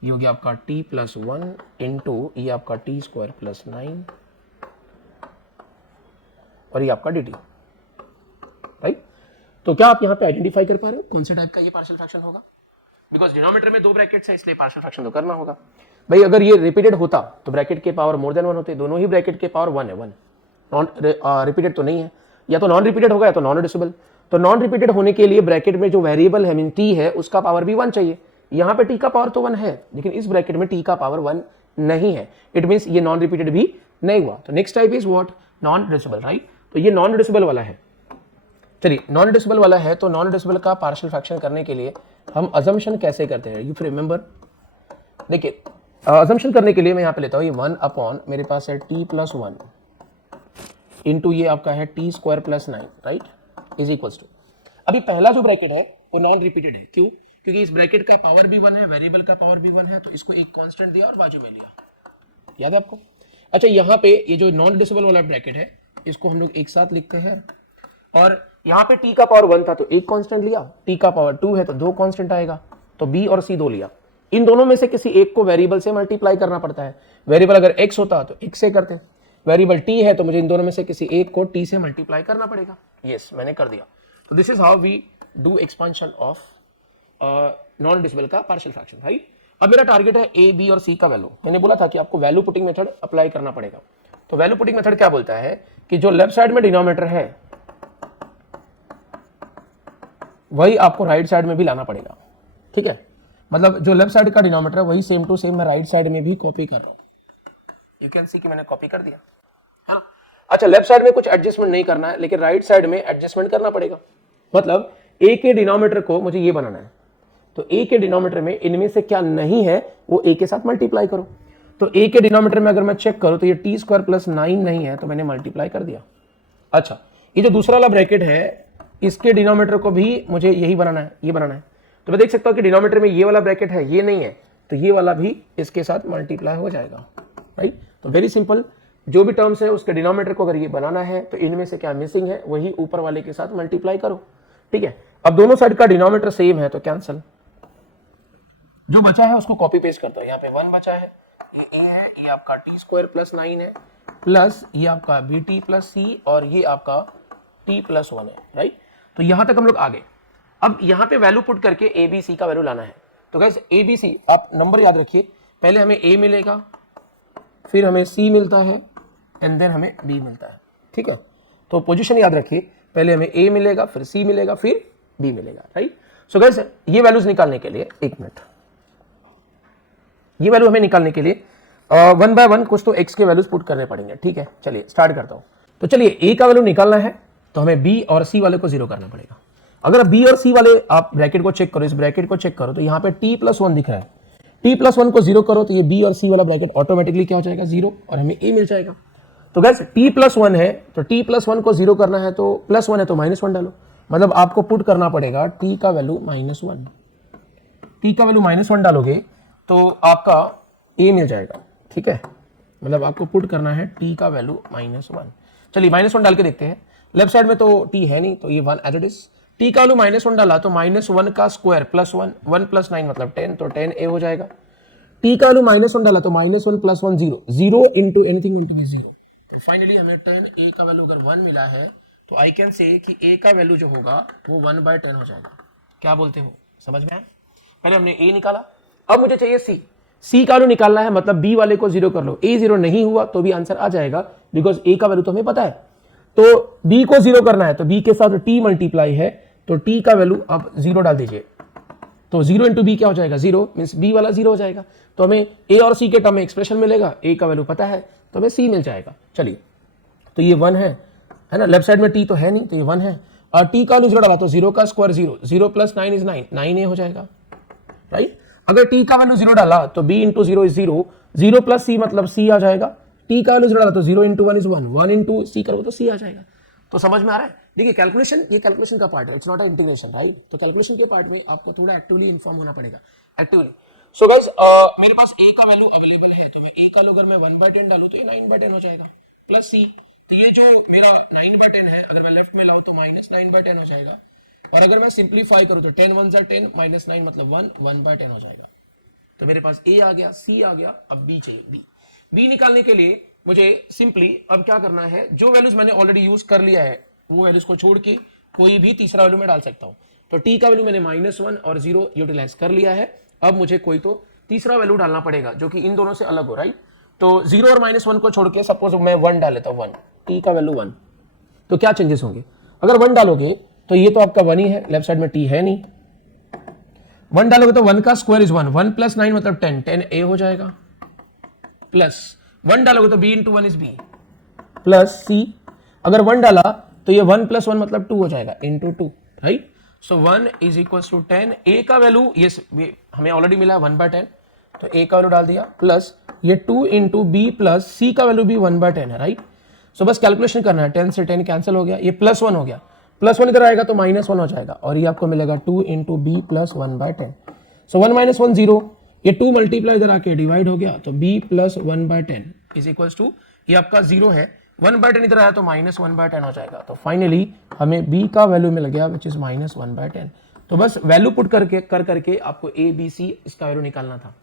ये हो गया आपका t + 1 इंटू ये आपका t² + 9 और ये आपका dt, राइट। तो क्या आप यहाँ पे आइडेंटिफाई कर पा रहे हो कौन से टाइप का ये पार्शियल फ्रैक्शन होगा? बिकॉज डिनोमिनेटर में 2 ब्रैकेट्स हैं, इसलिए पार्शियल फ्रैक्शन तो करना होगा। भाई अगर ये रिपीटेड होता तो ब्रैकेट के पावर मोर देन 1 होते, दोनों ही ब्रैकेट के पावर 1 है, 1 नॉन रिपीटेड तो नहीं है, या तो नॉन रिपीटेड होगा या तो नॉन रिड्यूसिबल। तो नॉन रिपीटेड होने के लिए ब्रैकेट में जो वेरिएबल है मीन t है उसका पावर भी 1 चाहिए। यहाँ पे t का पावर तो 1 है, लेकिन इस ब्रैकेट में t का पावर 1 नहीं है, इट मीन्स ये नॉन रिपीटेड भी नहीं हुआ। तो next type is what, non reducible, right. तो ये नॉन रिड्यूसिबल वाला है। चलिए, नॉन रिड्यूसिबल वाला है तो नॉन रिड्यूसिबल का पार्शियल फ्रैक्शन करने के लिए हम अजम्पशन कैसे करते हैं, यू रिमेंबर। देखिए, अजम्पशन करने के लिए मैं यहाँ पे लेता हूँ ये 1 अपॉन मेरे पास है t + 1 इंटू ये आपका है t² + 9, right, is equals to. अभी पहला जो ब्रैकेट है वो नॉन रिपीटेड है, क्यों? क्योंकि इस ब्रैकेट का पावर भी 1 है, वेरिएबल का पावर भी 1 है, तो इसको एक कांस्टेंट दिया और बाजू में लिया, याद है आपको। अच्छा, यहाँ पे ये जो नॉन रिड्यूसिबल वाला ब्रैकेट है इसको हम लोग एक साथ लिखते हैं, और यहाँ पे t का पावर 1 था तो एक कांस्टेंट लिया, t का पावर 2 है तो 2 कांस्टेंट आएगा, तो b और c 2 लिया। इन दोनों में से किसी एक को वेरिएबल से मल्टीप्लाई करना पड़ता है। वेरिएबल अगर x होता तो x से करते, वेरिएबल t है तो मुझे इन दोनों में से किसी एक को t से मल्टीप्लाई करना पड़ेगा। यस, मैंने कर दिया। तो this is how we do expansion of non reducible का पार्शियल फ्रैक्शन, राइट। अब मेरा टारगेट है a, b और c का वैल्यू। मैंने बोला था कि आपको वैल्यू पुटिंग मेथड अप्लाई करना पड़ेगा। तो वैल्यू पुटिंग मेथड क्या बोलता है कि जो लेफ्ट साइड में डिनोमिनेटर है वही आपको राइट साइड में भी लाना पड़ेगा, ठीक है। मतलब जो लेफ्ट साइड का डिनोमिनेटर है वही सेम टू सेम मैं राइट साइड में भी कॉपी कर रहा हूं। यू कैन सी कि मैंने कॉपी कर दिया है ना। अच्छा, लेफ्ट साइड में कुछ एडजस्टमेंट नहीं करना है, लेकिन राइट साइड में एडजस्टमेंट करना पड़ेगा। मतलब ए के डिनोमिनेटर को मुझे ये बनाना है, तो ए के डिनोमिनेटर में इनमें से क्या नहीं है वो ए के साथ मल्टीप्लाई करो। तो ए के डिनोमिनेटर में अगर मैं चेक करूं तो ये टी स्क्वायर प्लस 9 नहीं है, तो मैंने मल्टीप्लाई कर दिया। अच्छा, ये जो दूसरा वाला ब्रैकेट है इसके डिनोमिनेटर को भी मुझे यही बनाना है, ये बनाना है। तो मैं देख सकता हूं कि डिनोमिनेटर में ये वाला ब्रैकेट है, ये नहीं है, तो ये वाला भी इसके साथ मल्टीप्लाई हो जाएगा, राइट। तो वेरी सिंपल, जो भी टर्म्स है उसके डिनोमिनेटर को अगर ये बनाना है तो इनमें से क्या मिसिंग है वही ऊपर वाले के साथ मल्टीप्लाई करो, ठीक है। अब दोनों साइड का डिनोमिनेटर सेम है तो कैंसिल, जो बचा है उसको कॉपी पेस्ट करता हूं। यहाँ पे 1 बचा है, ये ए है, ये आपका टी स्क्वायर प्लस 9 है, प्लस ये आपका बी टी प्लस सी और ये आपका टी प्लस 1 है, राइट। तो यहां तक हम लोग आ गए। अब यहां पे वैल्यू पुट करके ए बी सी का वैल्यू लाना है। तो गाइस ए बी सी आप नंबर याद रखिए, पहले हमें ए मिलेगा, फिर हमें सी मिलता है एंड देन हमें बी मिलता है, ठीक है। तो पोजीशन याद रखिए, पहले हमें ए मिलेगा, फिर सी मिलेगा, फिर बी मिलेगा, राइट। सो गाइस ये वैल्यूज निकालने के लिए एक मिनट, ये वैल्यू हमें निकालने के लिए 1 बाय 1 कुछ तो x के वैल्यूज पुट करने पड़ेंगे, ठीक है। चलिए स्टार्ट करता हूं। तो चलिए a का वैल्यू निकालना है तो हमें b और c वाले को 0 करना पड़ेगा। अगर b और c वाले आप ब्रैकेट को चेक करो, इस ब्रैकेट को चेक करो तो यहाँ पे t प्लस 1 दिख रहा है, t प्लस 1 को 0 करो तो ये b और c वाला ब्रैकेट ऑटोमेटिकली क्या हो जाएगा 0 और हमें a मिल जाएगा। तो गैस t प्लस 1 है तो t प्लस 1 को 0 करना है तो प्लस 1 है तो -1 डालो, मतलब आपको पुट करना पड़ेगा t का वैल्यू -1। t का वैल्यू -1 डालोगे तो आपका a मिल जाएगा, ठीक है। मतलब आपको पुट करना है t का वैल्यू -1। चलिए -1 डाल के देखते हैं। लेफ्ट साइड में तो t है नहीं तो ये 1 एज इट इज। t का वैल्यू -1 डाला तो -1 का स्क्वायर प्लस 1, 1 प्लस 9 मतलब 10, तो 10a हो जाएगा। t का वैल्यू -1 डाला तो -1 plus 1 0, 0 into anything going to be 0। तो फाइनली हमें 10a का वैल्यू अगर 1 मिला है तो आई कैन से कि a का वैल्यू जो होगा वो 1/10 हो जाएगा। क्या बोलते हो, समझ में आया? पहले हमने a निकाला, अब मुझे चाहिए c का वैल्यू निकालना है, मतलब b वाले को 0 कर लो। a 0 नहीं हुआ तो भी आंसर आ जाएगा बिकॉज a का वैल्यू तो हमें पता है। तो b को 0 करना है तो b के साथ t मल्टीप्लाई है तो t का वैल्यू आप 0 डाल दीजिए, तो 0 इंटू बी क्या हो जाएगा 0, मीन्स b वाला 0 हो जाएगा। तो हमें a और c के टर्म में एक्सप्रेशन मिलेगा, a का वैल्यू पता है तो हमें c मिल जाएगा। चलिए तो ये 1 है ना, लेफ्ट साइड में t तो है नहीं तो ये 1 है, और t का वैल्यू 0 डाला तो 0 का स्क्वायर 0, 0 प्लस 9 इज 9, 9a हो जाएगा, राइट। अगर t का वैल्यू 0 डाला तो b into 0 is 0, 0 plus c मतलब c आ जाएगा। t का वैल्यू 0 डाला तो 0 इंटू 1 इज 1, 1 इंटू c करोगे तो c आ जाएगा। तो समझ में आ रहा है? देखिए कैलकुलेशन, ये कैलकुलेशन का पार्ट है, it's not a integration, right. तो कैलकुलेशन के पार्ट में आपको थोड़ा एक्टिवली इन्फॉर्म होना पड़ेगा, एक्टिवली। सो गाइस मेरे पास a का वैल्यू अवेलेबल है तो मैं a का अगर मैं 1/10 डालूं तो ये 9/10 हो जाएगा, प्लस c, तो ये जो मेरा 9/10 है अगर मैं लेफ्ट में लाऊं तो -9/10 हो जाएगा, और अगर मैं सिंप्लीफाई करूं तो 10 1 जा 10, -9 मतलब 1, 1/10 हो जाएगा। तो मेरे पास a आ गया, c आ गया, अब b चाहिए। b निकालने के लिए मुझे सिंपली अब क्या करना है, जो वैल्यूज मैंने ऑलरेडी यूज कर लिया है वो वैल्यूज को छोड़ के कोई भी तीसरा वैल्यू मैं डाल सकता हूं। तो t का वैल्यू मैंने -1 और 0 यूटिलाइज कर लिया है, अब मुझे कोई तो तीसरा वैल्यू डालना पड़ेगा जो कि इन दोनों से अलग हो, राइट। तो 0 और -1 को छोड़ के सपोज मैं 1 डाल लेता हूं, 1, t का वैल्यू 1, तो क्या चेंजेस होंगे? अगर 1 डालोगे तो ये तो आपका 1 ही है, लेफ्ट साइड में t है नहीं, 1 डालोगे तो 1 का स्क्वायर इज 1, 1 प्लस 9 मतलब 10, 10a हो जाएगा, प्लस 1 डालोगे तो b into 1 is b, plus c, अगर 1 डाला तो ये 1 प्लस 1 मतलब 2 हो जाएगा, into 2, right. So 1 is equal to 10, a का वैल्यू ये हमें ऑलरेडी मिला 1/10, तो a का वैल्यू डाल दिया, प्लस ये 2 इंटू b प्लस c का वैल्यू भी 1/10 है, राइट। सो बस कैलकुलेशन करना है, 10 से 10 कैंसिल हो गया, ये प्लस 1 हो गया, प्लस 1 इधर आएगा तो -1 हो जाएगा, और ये आपको मिलेगा 2 इंटू b प्लस 1/10। सो 1 - 1 0, ये 2 मल्टीप्लाई इधर आके डिवाइड हो गया तो b plus 1/10 is equal to, ये आपका 0 है, 1/10 इधर आया तो -1/10 हो जाएगा। तो फाइनली हमें b का वैल्यू मिल गया विच इज -1/10। तो बस वैल्यू पुट करके आपको a b c इसका वैल्यू निकालना था।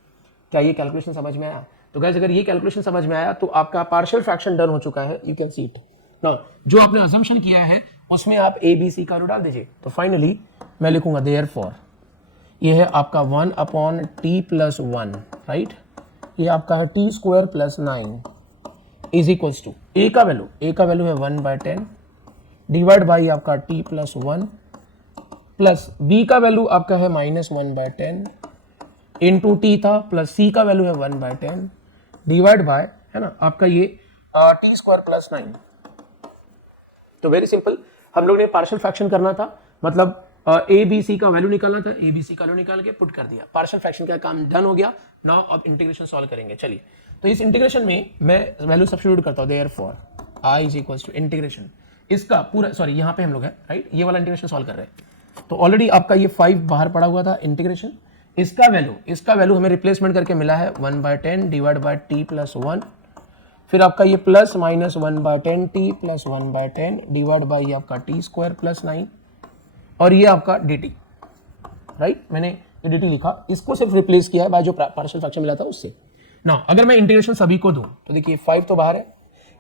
क्या ये कैलकुलेशन समझ में आया? तो गाइस अगर ये कैलकुलेशन समझ में आया तो आपका पार्शियल फ्रैक्शन डन हो चुका है, यू कैन सी इट ना। जो आपने अजम्पशन किया है उसमें आप a b c का वैल्यू डाल दीजिए। तो फाइनली मैं लिखूंगा देयरफॉर, ये है आपका 1/t + 1, राइट। ये आपका है t² + 9, इज इक्वल्स टू ए का वैल्यू है 1/10 डिवाइड बाई आपका t प्लस 1 प्लस बी का वैल्यू आपका है -1/10 इंटू टी था प्लस सी का वैल्यू है 1/10 डिवाइड बाय है ना आपका ये टी स्क्वायर प्लस 9। तो वेरी सिंपल, हम लोग ने पार्शियल फ्रैक्शन करना था, मतलब ए बी सी का वैल्यू निकालना था, ए बी सी का वैल्यू निकाल के पुट कर दिया, पार्शियल फ्रैक्शन का काम डन हो गया। नाउ अब इंटीग्रेशन सॉल्व करेंगे। चलिए, तो इस इंटीग्रेशन में मैं वैल्यू सब्स्टिट्यूट करता हूं, therefore i is equals to integration इसका पूरा, सॉरी यहाँ पे हम लोग है राइट, ये वाला इंटीग्रेशन सॉल्व कर रहे हैं। तो ऑलरेडी आपका ये 5 बाहर पड़ा हुआ था इंटीग्रेशन, इसका वैल्यू हमें रिप्लेसमेंट करके मिला है 1/10 डिवाइड बाय टी प्लस 1, फिर आपका ये plus minus 1/10 T plus 1/10 divide by आपका टी स्क्वायर प्लस 9 और ये आपका dt राइट, मैंने ये dt लिखा, इसको सिर्फ रिप्लेस किया है बाय जो पार्शियल फ्रैक्शन मिला था उससे। नाउ अगर मैं इंटीग्रेशन सभी को दूं तो देखिए 5 तो बाहर है,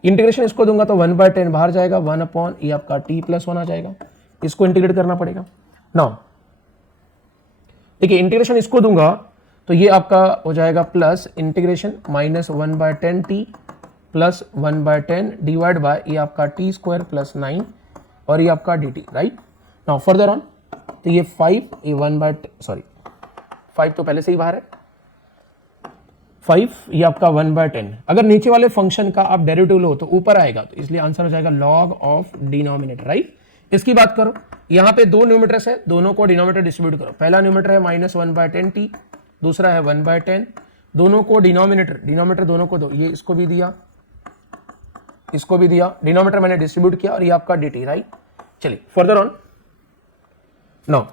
इंटीग्रेशन इसको दूंगा तो 1/10 बाहर जाएगा, 1 अपॉन ये आपका t प्लस 1 आ जाएगा, इसको इंटीग्रेट करना पड़ेगा। नाउ देखिए इंटीग्रेशन इसको दूंगा तो ये आपका हो जाएगा plus integration minus 1/10 t plus 1/10 divide by ये आपका टी स्क्वायर प्लस 9 और ये आपका dt right. Now further on, तो ये 5 ये 5 तो पहले से ही बाहर है, 5 ये आपका 1/10। अगर नीचे वाले फंक्शन का आप डेरिवेटिव लो तो ऊपर आएगा, तो इसलिए आंसर हो जाएगा log ऑफ डिनोमिनेटर राइट। इसकी बात करो, यहाँ पे दो न्यूमेटर्स है, दोनों को डिनोमिनेटर डिस्ट्रीब्यूट करो। पहला न्यूमेटर है -1/10 t, दूसरा है 1/10, दोनों को डिनोमिनेटर दोनों को दो, ये इसको भी दिया, इसको भी दिया, डिनोमिनेटर मैंने डिस्ट्रीब्यूट किया और ये आपका dt राइट। चलिए फर्दर ऑन, नो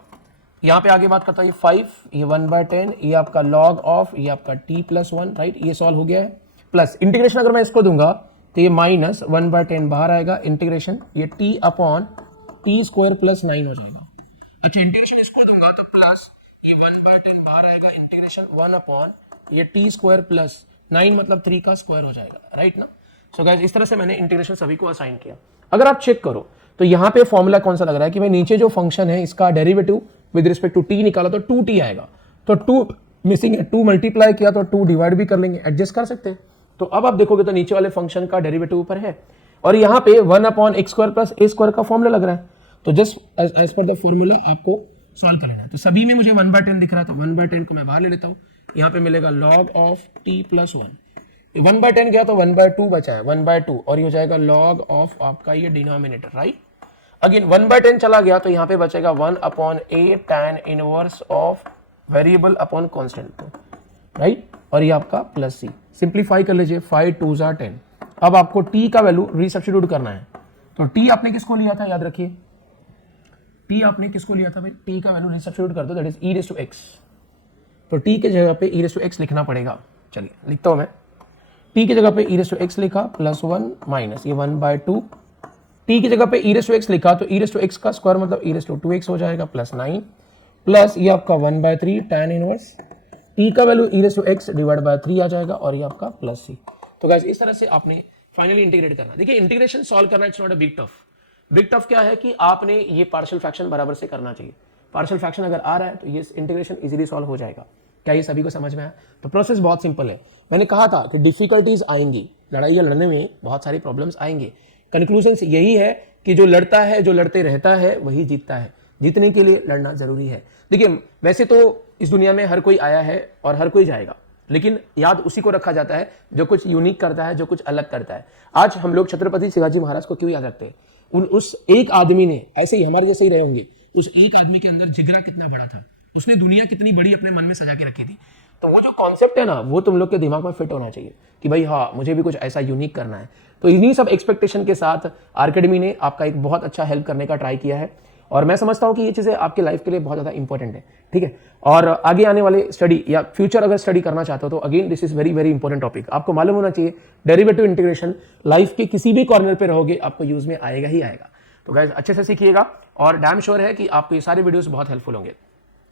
यहाँ पे आगे बात करता है, ये 5 ये 1/10 ये आपका log ऑफ ये आपका t प्लस 1 राइट, ये सॉल्व हो गया है। प्लस इंटीग्रेशन अगर मैं इसको दूंगा तो ये माइनस 1/10 बाहर आएगा, इंटीग्रेशन ये t upon T square plus 9 हो जाएगा। अच्छा इंटीग्रेशन इसको दूंगा तो प्लस ये 1/10 बाहर आएगा, इंटीग्रेशन 1 अपॉन ये टी स्क्वायर प्लस 9 मतलब 3 का स्क्वायर हो जाएगा राइट ना। सो गाइस इस तरह से मैंने इंटीग्रेशन सभी को असाइन किया। अगर आप चेक करो तो यहाँ पे फॉर्मूला कौन सा लग रहा है कि भाई नीचे जो फंक्शन है इसका derivative with respect to t निकाला तो 2t आएगा, तो 2 मिसिंग है, 2 मल्टीप्लाई किया तो 2 डिवाइड भी कर लेंगे, एडजस्ट कर सकते हैं। तो अब आप देखोगे तो नीचे वाले फंक्शन का डेरिवेटिव ऊपर है और यहाँ पे 1 upon x square plus a square का फॉर्मूला लग रहा है, तो just as per the formula आपको सॉल्व कर लेना है। तो सभी में मुझे 1/10 दिख रहा है, तो 1/10 को मैं बाहर ले लेता हूँ, यहाँ पे मिलेगा log ऑफ t प्लस 1, 1/10 गया तो 1/2 बचा है, 1/2 और ये हो जाएगा log ऑफ आपका ये डिनोमिनेटर राइट। अगेन 1/10 चला गया तो यहाँ पे बचेगा 1 upon a tan inverse of variable upon constant right, और ये आपका प्लस c। सिंप्लीफाई कर लीजिए, 5 2 10। अब आपको t का वैल्यू रीसब्स्टिट्यूट करना है, तो t आपने किसको लिया था याद रखिए, t आपने किसको लिया था भाई, t का वैल्यू रीसब्स्टिट्यूट कर दो, that is e raise to x। तो t के जगह पे e रेज़ टू x लिखना पड़ेगा। चलिए लिखता हूं मैं, t की जगह पे e रेज़ टू x लिखा प्लस 1 माइनस ये 1/2, t की जगह पे e रेज़ टू x लिखा तो e रेज़ टू x का स्क्वायर मतलब e रेज़ टू 2x हो जाएगा प्लस 9 प्लस ये आपका 1/3 tan इनवर्स t का value e raise to x divide by 3 आ जाएगा और ये आपका प्लस c। तो गाइस इस तरह से आपने फाइनली इंटीग्रेट करना। देखिए इंटीग्रेशन सॉल्व करना it's not a big tough क्या है कि आपने ये पार्शियल फ्रैक्शन बराबर से करना चाहिए। पार्शियल फ्रैक्शन अगर आ रहा है तो ये इंटीग्रेशन इजीली सॉल्व हो जाएगा। क्या ये सभी को समझ में आया? तो प्रोसेस बहुत सिंपल है। मैंने कहा था कि डिफिकल्टीज आएंगी, लड़ाई या लड़ने में बहुत सारी प्रॉब्लम्स आएंगे। कंक्लूजन यही है कि जो लड़ता है, जो लड़ते रहता है वही जीतता है। जीतने के लिए लड़ना जरूरी है। देखिए वैसे तो इस दुनिया में हर कोई आया है और हर कोई जाएगा, लेकिन याद उसी को रखा जाता है जो कुछ यूनिक करता है, जो कुछ अलग करता है। आज हम लोग छत्रपति शिवाजी महाराज को क्यों याद रखते हैं? उस एक आदमी ने, ऐसे ही हमारे जैसे ही रहे होंगे, उस एक आदमी के अंदर जिगरा कितना बड़ा था, उसने दुनिया कितनी बड़ी अपने मन में सजा के रखी थी। तो वो जो कॉन्सेप्ट है ना, वो तुम लोग के दिमाग में फिट होना चाहिए कि भाई हाँ मुझे भी कुछ ऐसा यूनिक करना है। तो इन्हीं सब एक्सपेक्टेशन के साथ आरकेडमी ने आपका एक बहुत अच्छा हेल्प करने का ट्राई किया है और मैं समझता हूँ कि ये चीज़ें आपके लाइफ के लिए बहुत ज़्यादा इंपॉर्टेंट है। ठीक है, और आगे आने वाले स्टडी या फ्यूचर अगर स्टडी करना चाहते हो तो again this is very very important topic. आपको मालूम होना चाहिए डेरिवेटिव इंटीग्रेशन लाइफ के किसी भी कॉर्नर पे रहोगे आपको यूज में आएगा ही आएगा। तो गाइस अच्छे से सीखिएगा और डैम श्योर है कि आपको ये सारे वीडियोस बहुत हेल्पफुल होंगे।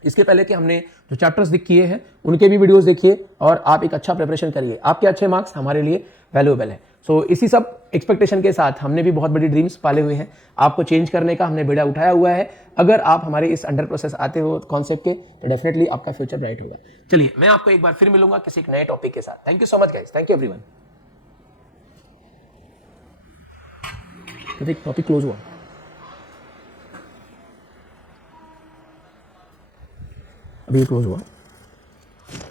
इसके पहले कि हमने जो चैप्टर्स किए हैं उनके भी वीडियोस देखिए और आप एक अच्छा प्रिपरेशन करिए। आपके अच्छे मार्क्स हमारे लिए वैल्यूएबल है। सो इसी सब एक्सपेक्टेशन के साथ हमने भी बहुत बड़ी ड्रीम्स पाले हुए हैं। आपको चेंज करने का हमने बेड़ा उठाया हुआ है। अगर आप हमारे इस अंडर प्रोसेस आते हो कॉन्सेप्ट के तो डेफिनेटली आपका फ्यूचर ब्राइट होगा। चलिए मैं आपको एक बार फिर मिलूंगा किसी एक नए टॉपिक के साथ। Thank you so much guys, thank you everyone. तो एक टॉपिक क्लोज हुआ। अभी क्लोज हुआ।